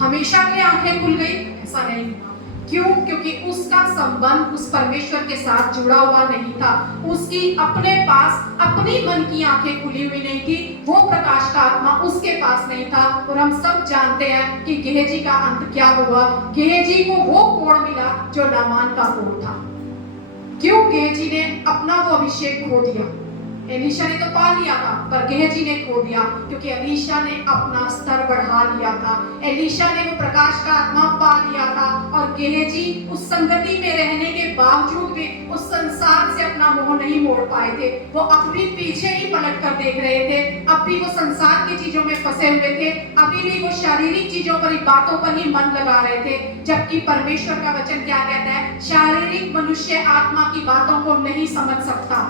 हमेशा के लिए आंखें खुल गई ऐसा नहीं हुआ। क्यों? क्योंकि उसका संबंध उस परमेश्वर के साथ जुड़ा हुआ नहीं था। उसकी अपने पास अपनी मन की आंखें खुली हुई नहीं थी, वो प्रकाश का आत्मा उसके पास नहीं था। और हम सब जानते हैं कि गेहजी का अंत क्या हुआ। गेहजी को वो कोढ़ मिला जो नामान का कोढ़ था। क्यों? गेहजी ने अपना वो अभिषेक खो दिया। एलीशा ने तो पा लिया था, पर गेहजी ने खो दिया, क्योंकि एलीशा ने अपना स्तर बढ़ा लिया था। एलीशा ने वो प्रकाश का आत्मा पा लिया था, और गेहजी उस संगति में रहने के बावजूद भी उस संसार से अपना मुंह नहीं मोड़ पाए थे। वो अपने पीछे ही पलट कर देख रहे थे। अब भी वो संसार की चीजों में फंसे हुए थे, अभी भी वो शारीरिक चीजों पर, बातों पर ही मन लगा रहे थे। जबकि परमेश्वर का वचन क्या कहता है? शारीरिक मनुष्य आत्मा की बातों को नहीं समझ सकता।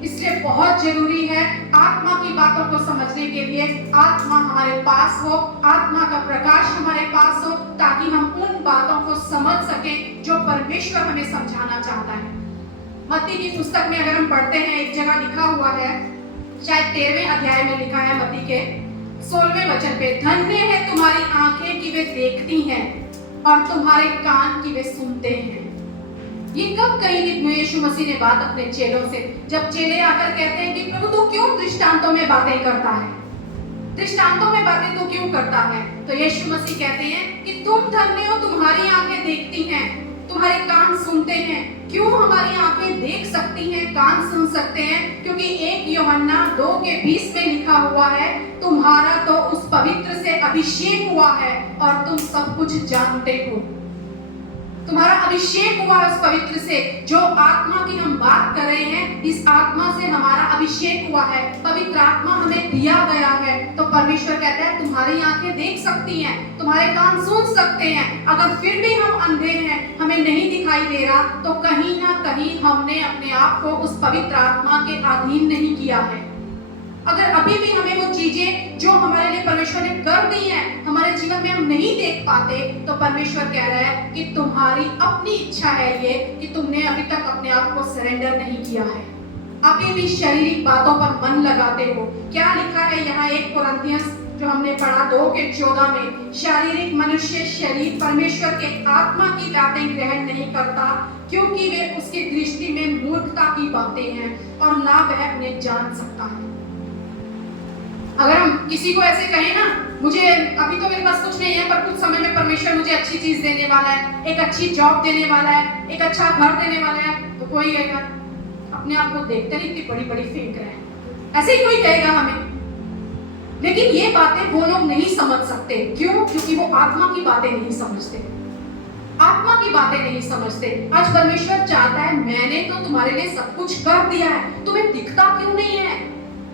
इसलिए बहुत जरूरी है आत्मा की बातों को समझने के लिए आत्मा हमारे पास हो, आत्मा का प्रकाश हमारे पास हो, ताकि हम उन बातों को समझ सकें जो परमेश्वर हमें समझाना चाहता है। मत्ती की पुस्तक में अगर हम पढ़ते हैं, एक जगह लिखा हुआ है, शायद 13वें अध्याय में लिखा है, मत्ती के 16वें वचन पे, धन्य है तुम्हारी आंखें कि वे देखती हैं और तुम्हारे कान कि वे सुनते हैं। ये कब कही यीशु मसीह ने बात अपने चेलों से? जब चेले आकर कहते हैं कि प्रभु तू क्यों दृष्टांतों में बातें करता है, दृष्टांतों में बातें तू क्यों करता है? तो यीशु मसीह कहते हैं कि तुम धन्य हो, तुम्हारी आंखें देखती हैं, तुम्हारे कान सुनते हैं। क्यों हमारी आंखें देख सकती हैं, कान सुन सकते हैं? क्योंकि 1 यूहन्ना 2:20 में लिखा हुआ है, तुम्हारा तो उस पवित्र से अभिषेक हुआ है और तुम सब कुछ जानते हो। तुम्हारा अभिषेक हुआ उस पवित्र से। जो आत्मा की हम बात कर रहे हैं, इस आत्मा से हमारा अभिषेक हुआ है, पवित्र आत्मा हमें दिया गया है। तो परमेश्वर कहता है तुम्हारी आंखें देख सकती हैं, तुम्हारे कान सुन सकते हैं। अगर फिर भी हम अंधे हैं, हमें नहीं दिखाई दे रहा, तो कहीं ना कहीं हमने अपने आप को उस पवित्र आत्मा के अधीन नहीं किया है। अगर अभी भी हमें वो चीजें जो हमारे लिए परमेश्वर ने कर दी हैं, हमारे जीवन में हम नहीं देख पाते, तो परमेश्वर कह रहा है कि तुम्हारी अपनी इच्छा है ये कि तुमने अभी तक अपने आप को सरेंडर नहीं किया है, अभी भी शारीरिक बातों पर मन लगाते हो। क्या लिखा है यहाँ 1 कोरिन्थियंस जो हमने पढ़ा 2:14 में, शारीरिक मनुष्य शरीर परमेश्वर के आत्मा की बातें ग्रहण नहीं करता, क्योंकि वे उसकी दृष्टि में मूर्खता की बातें हैं और ना वह उन्हें जान सकता है। अगर हम किसी को ऐसे कहें ना, मुझे अभी तो मेरे पास कुछ नहीं है, पर कुछ समय में परमेश्वर मुझे अच्छी चीज देने वाला है, एक अच्छी जॉब देने वाला है, एक अच्छा घर देने वाला है, तो कोई कहेगा अपने आप को देखते नहीं इतनी बड़ी बड़ी फेंक रहे हैं, ऐसे ही कोई कहेगा हमें। लेकिन ये बातें वो लोग नहीं समझ सकते। क्यों? क्योंकि वो आत्मा की बातें नहीं समझते, आत्मा की बातें नहीं समझते। आज परमेश्वर चाहता है, मैंने तो तुम्हारे लिए सब कुछ कर दिया है, तुम्हें दिखता क्यों नहीं है?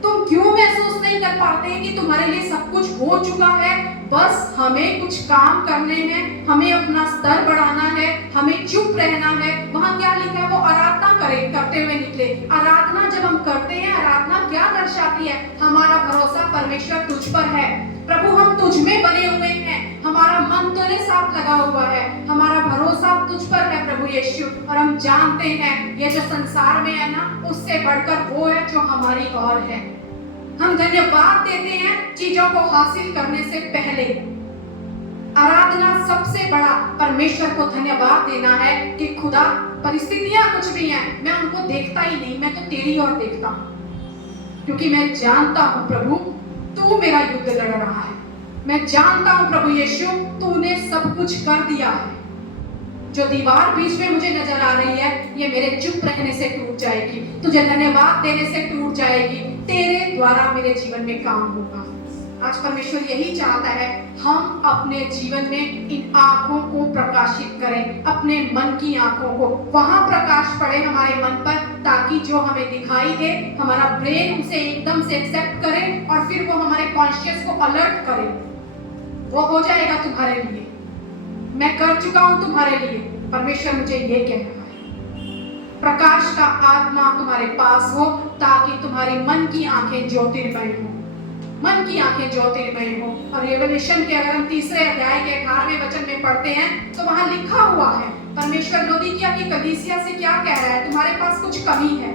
तुम क्यों महसूस नहीं कर पाते कि तुम्हारे लिए सब कुछ हो चुका है? बस हमें कुछ काम करने हैं, हमें अपना स्तर बढ़ाना है, हमें चुप रहना है। वहां क्या लिखा है? वो आराधना करते हुए निकले। आराधना जब हम करते हैं, आराधना क्या दर्शाती है? हमारा भरोसा परमेश्वर तुझ पर है, प्रभु हम तुझ में बने हुए हैं, हमारा मन तेरे साथ लगा हुआ है, हमारा भरोसा तुझ पर है प्रभु यीशु। और हम जानते हैं ये जो संसार में है ना, उससे बढ़कर वो है जो हमारी ओर है। हम धन्यवाद देते हैं चीजों को हासिल करने से पहले। आराधना सबसे बड़ा परमेश्वर को धन्यवाद देना है कि खुदा परिस्थितियां कुछ भी हैं, मैं उनको देखता ही नहीं, मैं तो तेरी ओर देखता हूं, क्योंकि मैं जानता हूं प्रभु तू मेरा युद्ध लड़ रहा है। मैं जानता हूं प्रभु यीशु तूने सब कुछ कर दिया है। जो दीवार बीच में मुझे नजर आ रही है, ये मेरे चुप रहने से टूट जाएगी, तुझे धन्यवाद देने से टूट जाएगी, तेरे द्वारा मेरे जीवन में काम होगा। आज परमेश्वर यही चाहता है हम अपने जीवन में इन आंखों को प्रकाशित करें, अपने मन की आंखों को, वहां प्रकाश पड़े हमारे मन पर, ताकि जो हमें दिखाई दे हमारा ब्रेन उसे एकदम से एक्सेप्ट करे और फिर वो हमारे कॉन्शियस को अलर्ट करे, वो हो जाएगा तुम्हारे लिए। मैं कर चुका हूं तुम्हारे लिए, परमेश्वर मुझे ये कह रहा है। प्रकाश का आत्मा तुम्हारे पास हो ताकि तुम्हारी मन की आंखें ज्योतिर्मय हो, मन की आंखें ज्योतिर्मय हो। और रेवलेशन के अगर हम 3 अध्याय के 18वें वचन में पढ़ते हैं तो वहां लिखा हुआ है, परमेश्वर लौदीकिया की कलीसिया से क्या कह रहा है, तुम्हारे पास कुछ कमी है।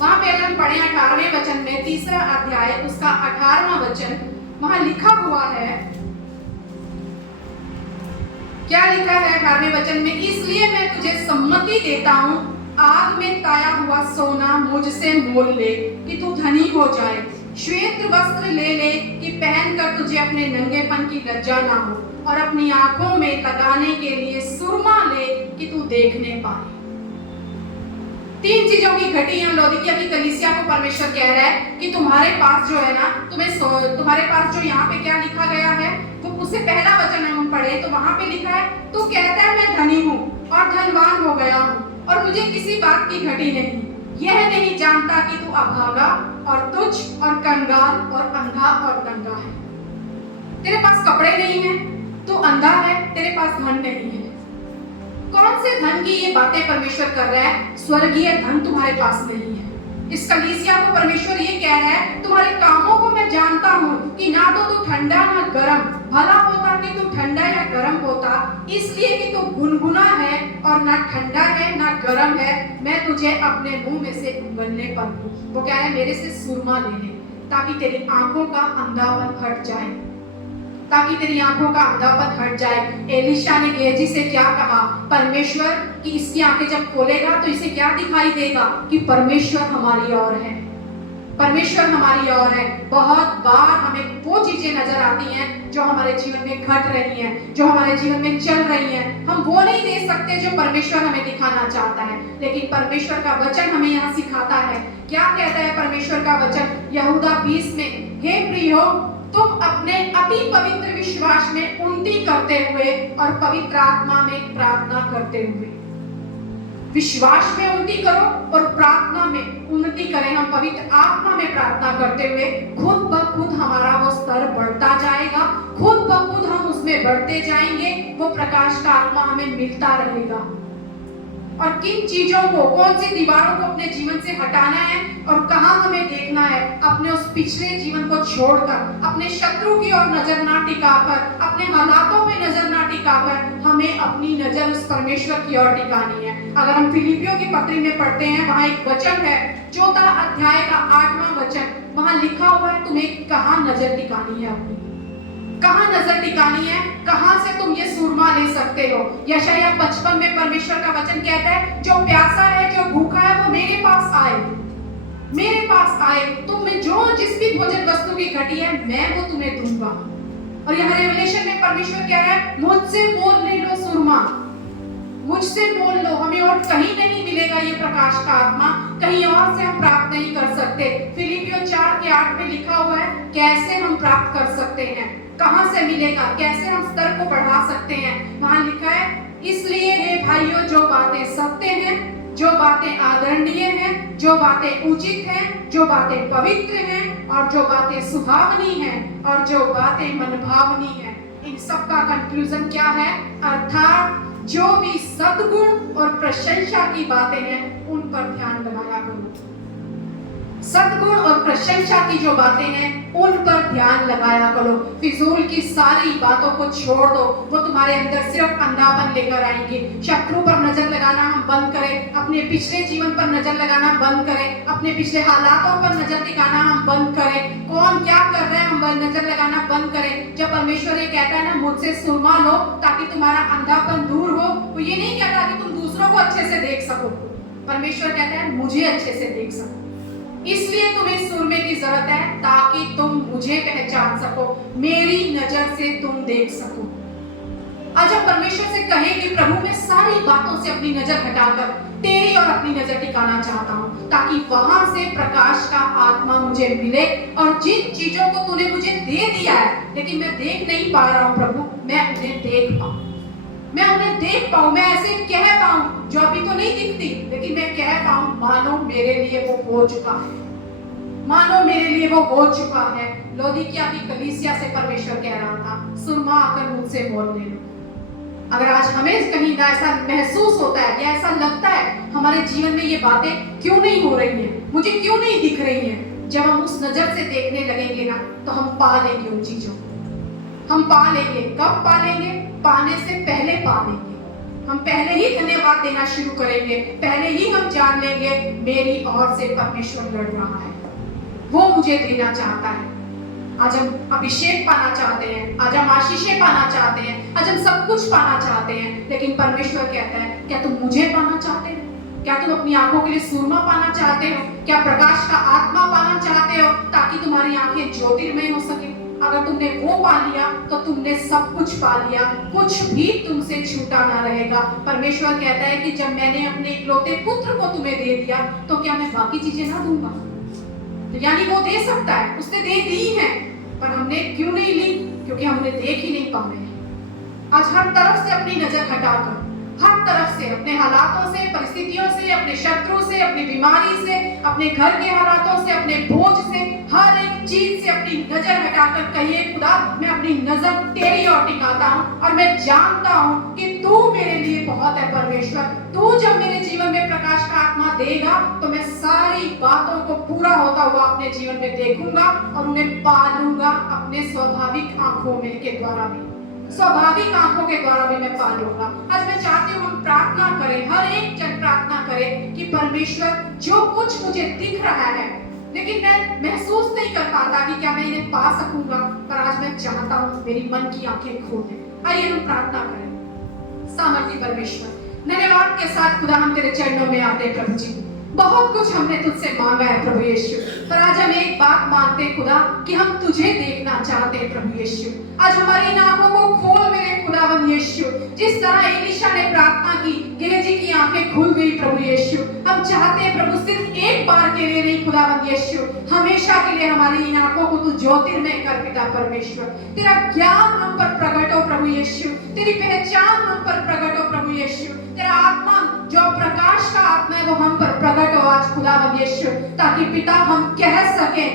वहां पे अगर हम पढ़े 18वें वचन में, 3 अध्याय उसका 18वां वचन, वहां लिखा हुआ है, क्या लिखा है 18वें वचन में, इसलिए मैं तुझे सम्मति देता हूं, आग में ताया हुआ सोना मुझसे मोल ले कि तू धनी हो जाए, श्वेत वस्त्र ले ले कि पहनकर तुझे अपने नंगेपन की लज्जा ना हो, और अपनी आंखों में लगाने के लिए सुरमा ले कि तू देखने पाए। 3 चीजों की घटी है। लौदीकिया की कलीसिया को परमेश्वर कह रहा है कि तुम्हारे पास जो है ना, तुम्हारे पास जो यहाँ पे क्या लिखा गया है, वो उससे पहला वचन हम पढ़े तो वहां पे लिखा है, तो कहता है मैं धनी हूँ और धनवान हो गया हूँ और मुझे किसी बात की घटी नहीं, यह नहीं जानता कि तू अभागा और तुच्छ और कंगाल और अंधा और नंगा है। तेरे पास कपड़े नहीं है, तू अंधा है, तेरे पास धन नहीं है। कौन से धन की ये बातें परमेश्वर कर रहा है? स्वर्गीय धन तुम्हारे पास नहीं है। इस कलीसिया को परमेश्वर ये कह रहा है, तुम्हारे कामों को मैं जानता हूँ कि ना तो तू ठंडा ना गरम, भला होता कि तू ठंडा या गरम होता, इसलिए कि तू गुनगुना है और ना ठंडा है ना गरम है, मैं तुझे अपने मुंह में से उंगलने पर हूँ। वो कह रहा है मेरे से सुरमा ले ले ताकि तेरी आंखों का अंधापन हट जाए, ताकि तेरी आंखों का अंधापन हट जाए। एलिशा ने गेहजी से क्या कहा? परमेश्वर की इसकी आंखें जब खोलेगा तो इसे क्या दिखाई देगा कि परमेश्वर हमारी ओर है, परमेश्वर हमारी ओर है। बहुत बार हमें वो चीजें नजर आती हैं जो हमारे जीवन में घट रही हैं, जो हमारे जीवन में चल रही हैं, हम वो नहीं दे सकते जो परमेश्वर हमें दिखाना चाहता है। लेकिन परमेश्वर का वचन हमें यहाँ सिखाता है। क्या कहता है परमेश्वर का वचन यहूदा 20 में? हे प्रियो, तुम अपने अति पवित्र विश्वास में उन्नति करते हुए और पवित्र आत्मा में प्रार्थना करते हुए, विश्वास में उन्नति करो और प्रार्थना में उन्नति करें। हम पवित्र आत्मा में प्रार्थना करते हुए खुद ब खुद हमारा वो स्तर बढ़ता जाएगा, खुद ब खुद हम उसमें बढ़ते जाएंगे, वो प्रकाश का आत्मा हमें मिलता रहेगा। और किन चीजों को, कौन सी दीवारों को अपने जीवन से हटाना है और कहां हमें देखना है, अपने उस पिछले जीवन को छोड़कर, अपने शत्रु की ओर नजर ना टिकाकर, अपने हालातों पे नजर ना टिकाकर, हमें अपनी नजर उस परमेश्वर की ओर टिकानी है। अगर हम फिलिपियों की पत्री में पढ़ते हैं, वहां एक वचन है 14 अध्याय का 8वां वचन, वहां लिखा हुआ है तुम्हें कहां नजर टिकानी है, अपनी कहां नजर टिकानी है, कहां से तुम ये सुरमा ले सकते हो। यशायाह 55 में परमेश्वर का वचन कहता है, जो प्यासा है, जो भूखा है, वो मेरे पास आए, मेरे पास आए, तुम में जो जिस भी भोजन वस्तु की घटी है मैं वो तुम्हें दूंगा। और यहाँ रेवलेशन में परमेश्वर कह रहा है, मुझसे मोल ले लो सुरमा, मुझसे मोल लो। हमें और कहीं नहीं मिलेगा ये प्रकाश का आत्मा, कहीं और से हम प्राप्त नहीं कर सकते। फिलिपियों 4 के 8 में लिखा हुआ है कैसे हम प्राप्त कर सकते हैं, कहां से मिलेगा, कैसे हम स्तर को बढ़ा सकते हैं। वहां लिखा है, इसलिए हे भाइयों, जो बातें सत्य हैं, जो बातें आदरणीय हैं, जो बातें उचित हैं, जो बातें पवित्र हैं और जो बातें सुहावनी हैं और जो बातें मनभावनी हैं, इन सब का कंक्लूजन क्या है? अर्थात जो भी सद्गुण और प्रशंसा की बातें हैं उन पर ध्यान लगाया करो। सद्गुण और प्रशंसा की जो बातें हैं उन पर ध्यान लगाया करो। फिजूल की सारी बातों को छोड़ दो, वो तुम्हारे अंदर सिर्फ अंधापन लेकर आएंगे। शत्रु पर नजर लगाना हम बंद करें, अपने पिछले जीवन पर नजर लगाना बंद करें, अपने पिछले हालातों पर नजर टिकाना हम बंद करें, कौन क्या कर रहे हैं हम नजर लगाना बंद करें। जब परमेश्वर ये कहता है ना, मुझसे सुरमा लो ताकि तुम्हारा अंधापन दूर हो, तो ये नहीं कहता कि तुम दूसरों को अच्छे से देख सको, परमेश्वर कहता है मुझे अच्छे से देख सको। इसलिए तुम्हें सुरमे की जरूरत है ताकि तुम मुझे पहचान सको, मेरी नजर से तुम देख सको। आज हम परमेश्वर से कहें कि प्रभु मैं सारी बातों से अपनी नजर हटाकर तेरी और अपनी नजर टिकाना चाहता हूँ, ताकि वहां से प्रकाश का आत्मा मुझे मिले और जिन चीजों को तूने मुझे दे दिया है लेकिन मैं देख नहीं पा रहा हूँ प्रभु, मैं उन्हें देख पाऊं, मैं उन्हें देख पाऊं, मैं ऐसे कह पाऊं जो अभी तो नहीं दिखती लेकिन मैं कह पाऊं मानो मेरे लिए वो हो चुका है, मानो मेरे लिए वो हो चुका है। लौदीकिया की कलीसिया से परमेश्वर कह रहा था, सुरमा आकर मुझसे मोल ले लो। अगर आज हमें कहीं ना ऐसा महसूस होता है या ऐसा लगता है हमारे जीवन में ये बातें क्यों नहीं हो रही हैं, मुझे क्यों नहीं दिख रही हैं, जब हम उस नजर से देखने लगेंगे ना तो हम पा लेंगे उन चीजों को। हम पा लेंगे। कब पा लेंगे? पाने से पहले पा लेंगे। हम पहले ही धन्यवाद देना शुरू करेंगे, पहले ही हम जान लेंगे मेरी ओर से परमेश्वर लड़ रहा है, वो मुझे देना चाहता है। आज हम अभिषेक पाना चाहते हैं, आज हम आशीषें पाना चाहते हैं, आज हम सब कुछ पाना चाहते हैं, लेकिन परमेश्वर कहता है क्या तुम मुझे पाना चाहते हो? क्या तुम अपनी आंखों के लिए सुरमा पाना चाहते हो? क्या प्रकाश का आत्मा पाना चाहते हो ताकि तुम्हारी आंखें ज्योतिर्मय हो सके? अगर तुमने वो पा लिया तो तुमने सब कुछ पा लिया, कुछ भी तुमसे छूटा ना रहेगा। परमेश्वर कहता है कि जब मैंने अपने इकलौते पुत्र को तुम्हें दे दिया तो क्या मैं बाकी चीजें ना दूंगा? तो यानी वो दे सकता है, उसने दे दी है, पर हमने क्यों नहीं ली? क्योंकि हमने देख ही नहीं पा रहे हैं। आज हर तरफ से अपनी नजर हटाकर, हर तरफ से, अपने हालातों से, परिस्थितियों से, अपने शत्रु से, अपनी बीमारी से, अपने घर के हालातों से, अपने बोझ से, हर एक चीज से अपनी नजर हटाकर कहिए खुदा मैं अपनी नजर तेरी ओर टिकाता हूँ और मैं जानता हूँ कि तू मेरे लिए बहुत है। परमेश्वर तू जब मेरे जीवन में प्रकाश का आत्मा देगा तो मैं सारी बातों को पूरा होता हुआ अपने जीवन में देखूंगा और उन्हें पालूंगा अपने स्वाभाविक आंखों में के द्वारा भी, स्वाभाविक आंखों के द्वारा भी मैं पालूंगा। आज मैं चाहती हूँ हम प्रार्थना करें, हर एक जन प्रार्थना करे कि परमेश्वर जो कुछ मुझे दिख रहा है लेकिन मैं महसूस नहीं कर पाता कि क्या मैं इन्हें पा सकूंगा, पर आज मैं चाहता हूँ मेरी मन की आंखें खोले। आइए हम प्रार्थना करें। सामर्थी परमेश्वर, धन्यवाद के साथ खुदा हम तेरे चरणों में आते हैं प्रभु जी। बहुत कुछ हमने तुझसे मांगा है प्रभु यीशु, पर आज हम एक बात मांगते हैं खुदा कि हम तुझे देखना चाहते हैं प्रभु यीशु। आज हमारी इन आंखों को खोल मेरे खुदावन यीशु, जिस तरह एलीशा ने प्रार्थना की, गेहजी की आंखें खुल गई प्रभु यीशु। हम चाहते हैं प्रभु सिर्फ एक बार के लिए नहीं खुदावन यीशु, हमेशा के लिए हमारी इन आंखों को तू ज्योतिर्मय कर पिता परमेश्वर। तेरा ज्ञान हम पर प्रकट हो प्रभु यीशु, तेरी पहचान हम पर प्रकट हो प्रभु यीशु, तेरा आत्मा जो प्रकाश का आत्मा है वो हम पर प्रकट हो आज खुदावन यीशु, ताकि पिता हम कह सके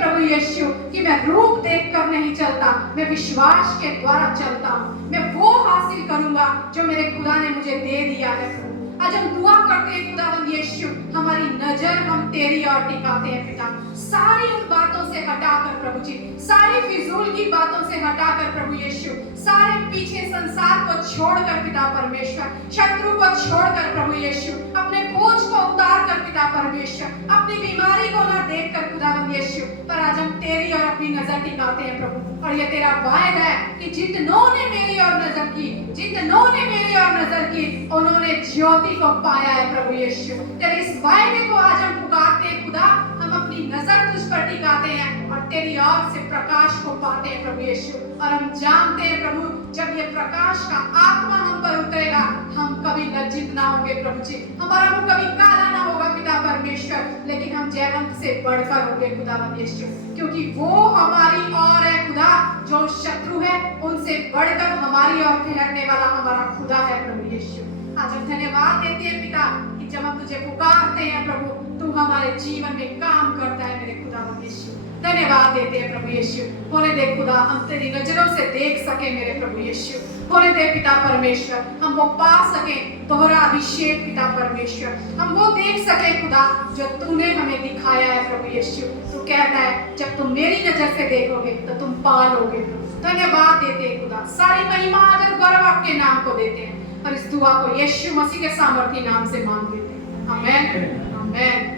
प्रभु यीशु कि मैं रूप देखकर नहीं चलता, मैं विश्वास के द्वारा चलता हूँ, मैं वो हासिल करूंगा जो मेरे खुदा ने मुझे दे दिया है प्रभु। आज हम दुआ करते हैं खुदावन यीशु, हमारी नजर हम तेरी ओर टिकाते हैं पिता, सारी उन बातों से हटाकर प्रभु जी, सारी फिजूल की बातों से हटाकर प्रभु यीशु, सारे पीछे संसार को छोड़कर पिता परमेश्वर, शत्रु को छोड़कर प्रभु यीशु, अपने बोझ को उतार कर पिता परमेश्वर, अपनी बीमारी को ना देखकर खुदावन यीशु, पर आज हम तेरी ओर अपनी नजर टिकाते हैं प्रभु। और ये तेरा वायदा है कि जितनों ने मेरी ओर नजर की, जितनों ने मेरी ओर नजर की, उन्होंने ज्योति को पाया है प्रभु यीशु। तेरे इस वायदे को आज हम पुकारते हैं खुदा, हम अपनी नजर तुझ पर टिकाते हैं और तेरी ओर से प्रकाश को पाते हैं प्रभु यीशु। और हम जानते हैं प्रभु जब ये प्रकाश का आत्मा हम पर उतरेगा हम कभी लज्जित ना होंगे प्रभु जी, हमारा मुंह कभी काला ना होगा पिता परमेश्वर, लेकिन हम जयवंत से बढ़कर होंगे खुदावन यीशु, क्योंकि वो हमारी ओर है खुदा, जो शत्रु है उनसे बढ़कर हमारी ओर ठहरने वाला हमारा खुदा है प्रभु यीशु। आज हम धन्यवाद देते हैं पिता कि जब हम तुझे पुकारते हैं प्रभु तू हमारे जीवन में काम करता है मेरे खुदावन यीशु। धन्यवाद देते हैं प्रभु यीशु, होने दे खुदा हम तेरी नजरों से देख सके मेरे प्रभु यीशु, होने दे पिता परमेश्वर हम वो पा सके दोहरा अभिषेक पिता परमेश्वर, हम वो देख सके खुदा जो तूने हमें दिखाया है प्रभु यीशु। तू कहता है जब तुम मेरी नजर से देखोगे तो तुम पालोगे प्रभु। धन्यवाद देते हैं खुदा, सारी महिमा आदर गौरव आपके नाम को देते हैं और इस दुआ को यीशु मसीह के सामर्थी नाम से मांग लेते हैं। आमेन आमेन।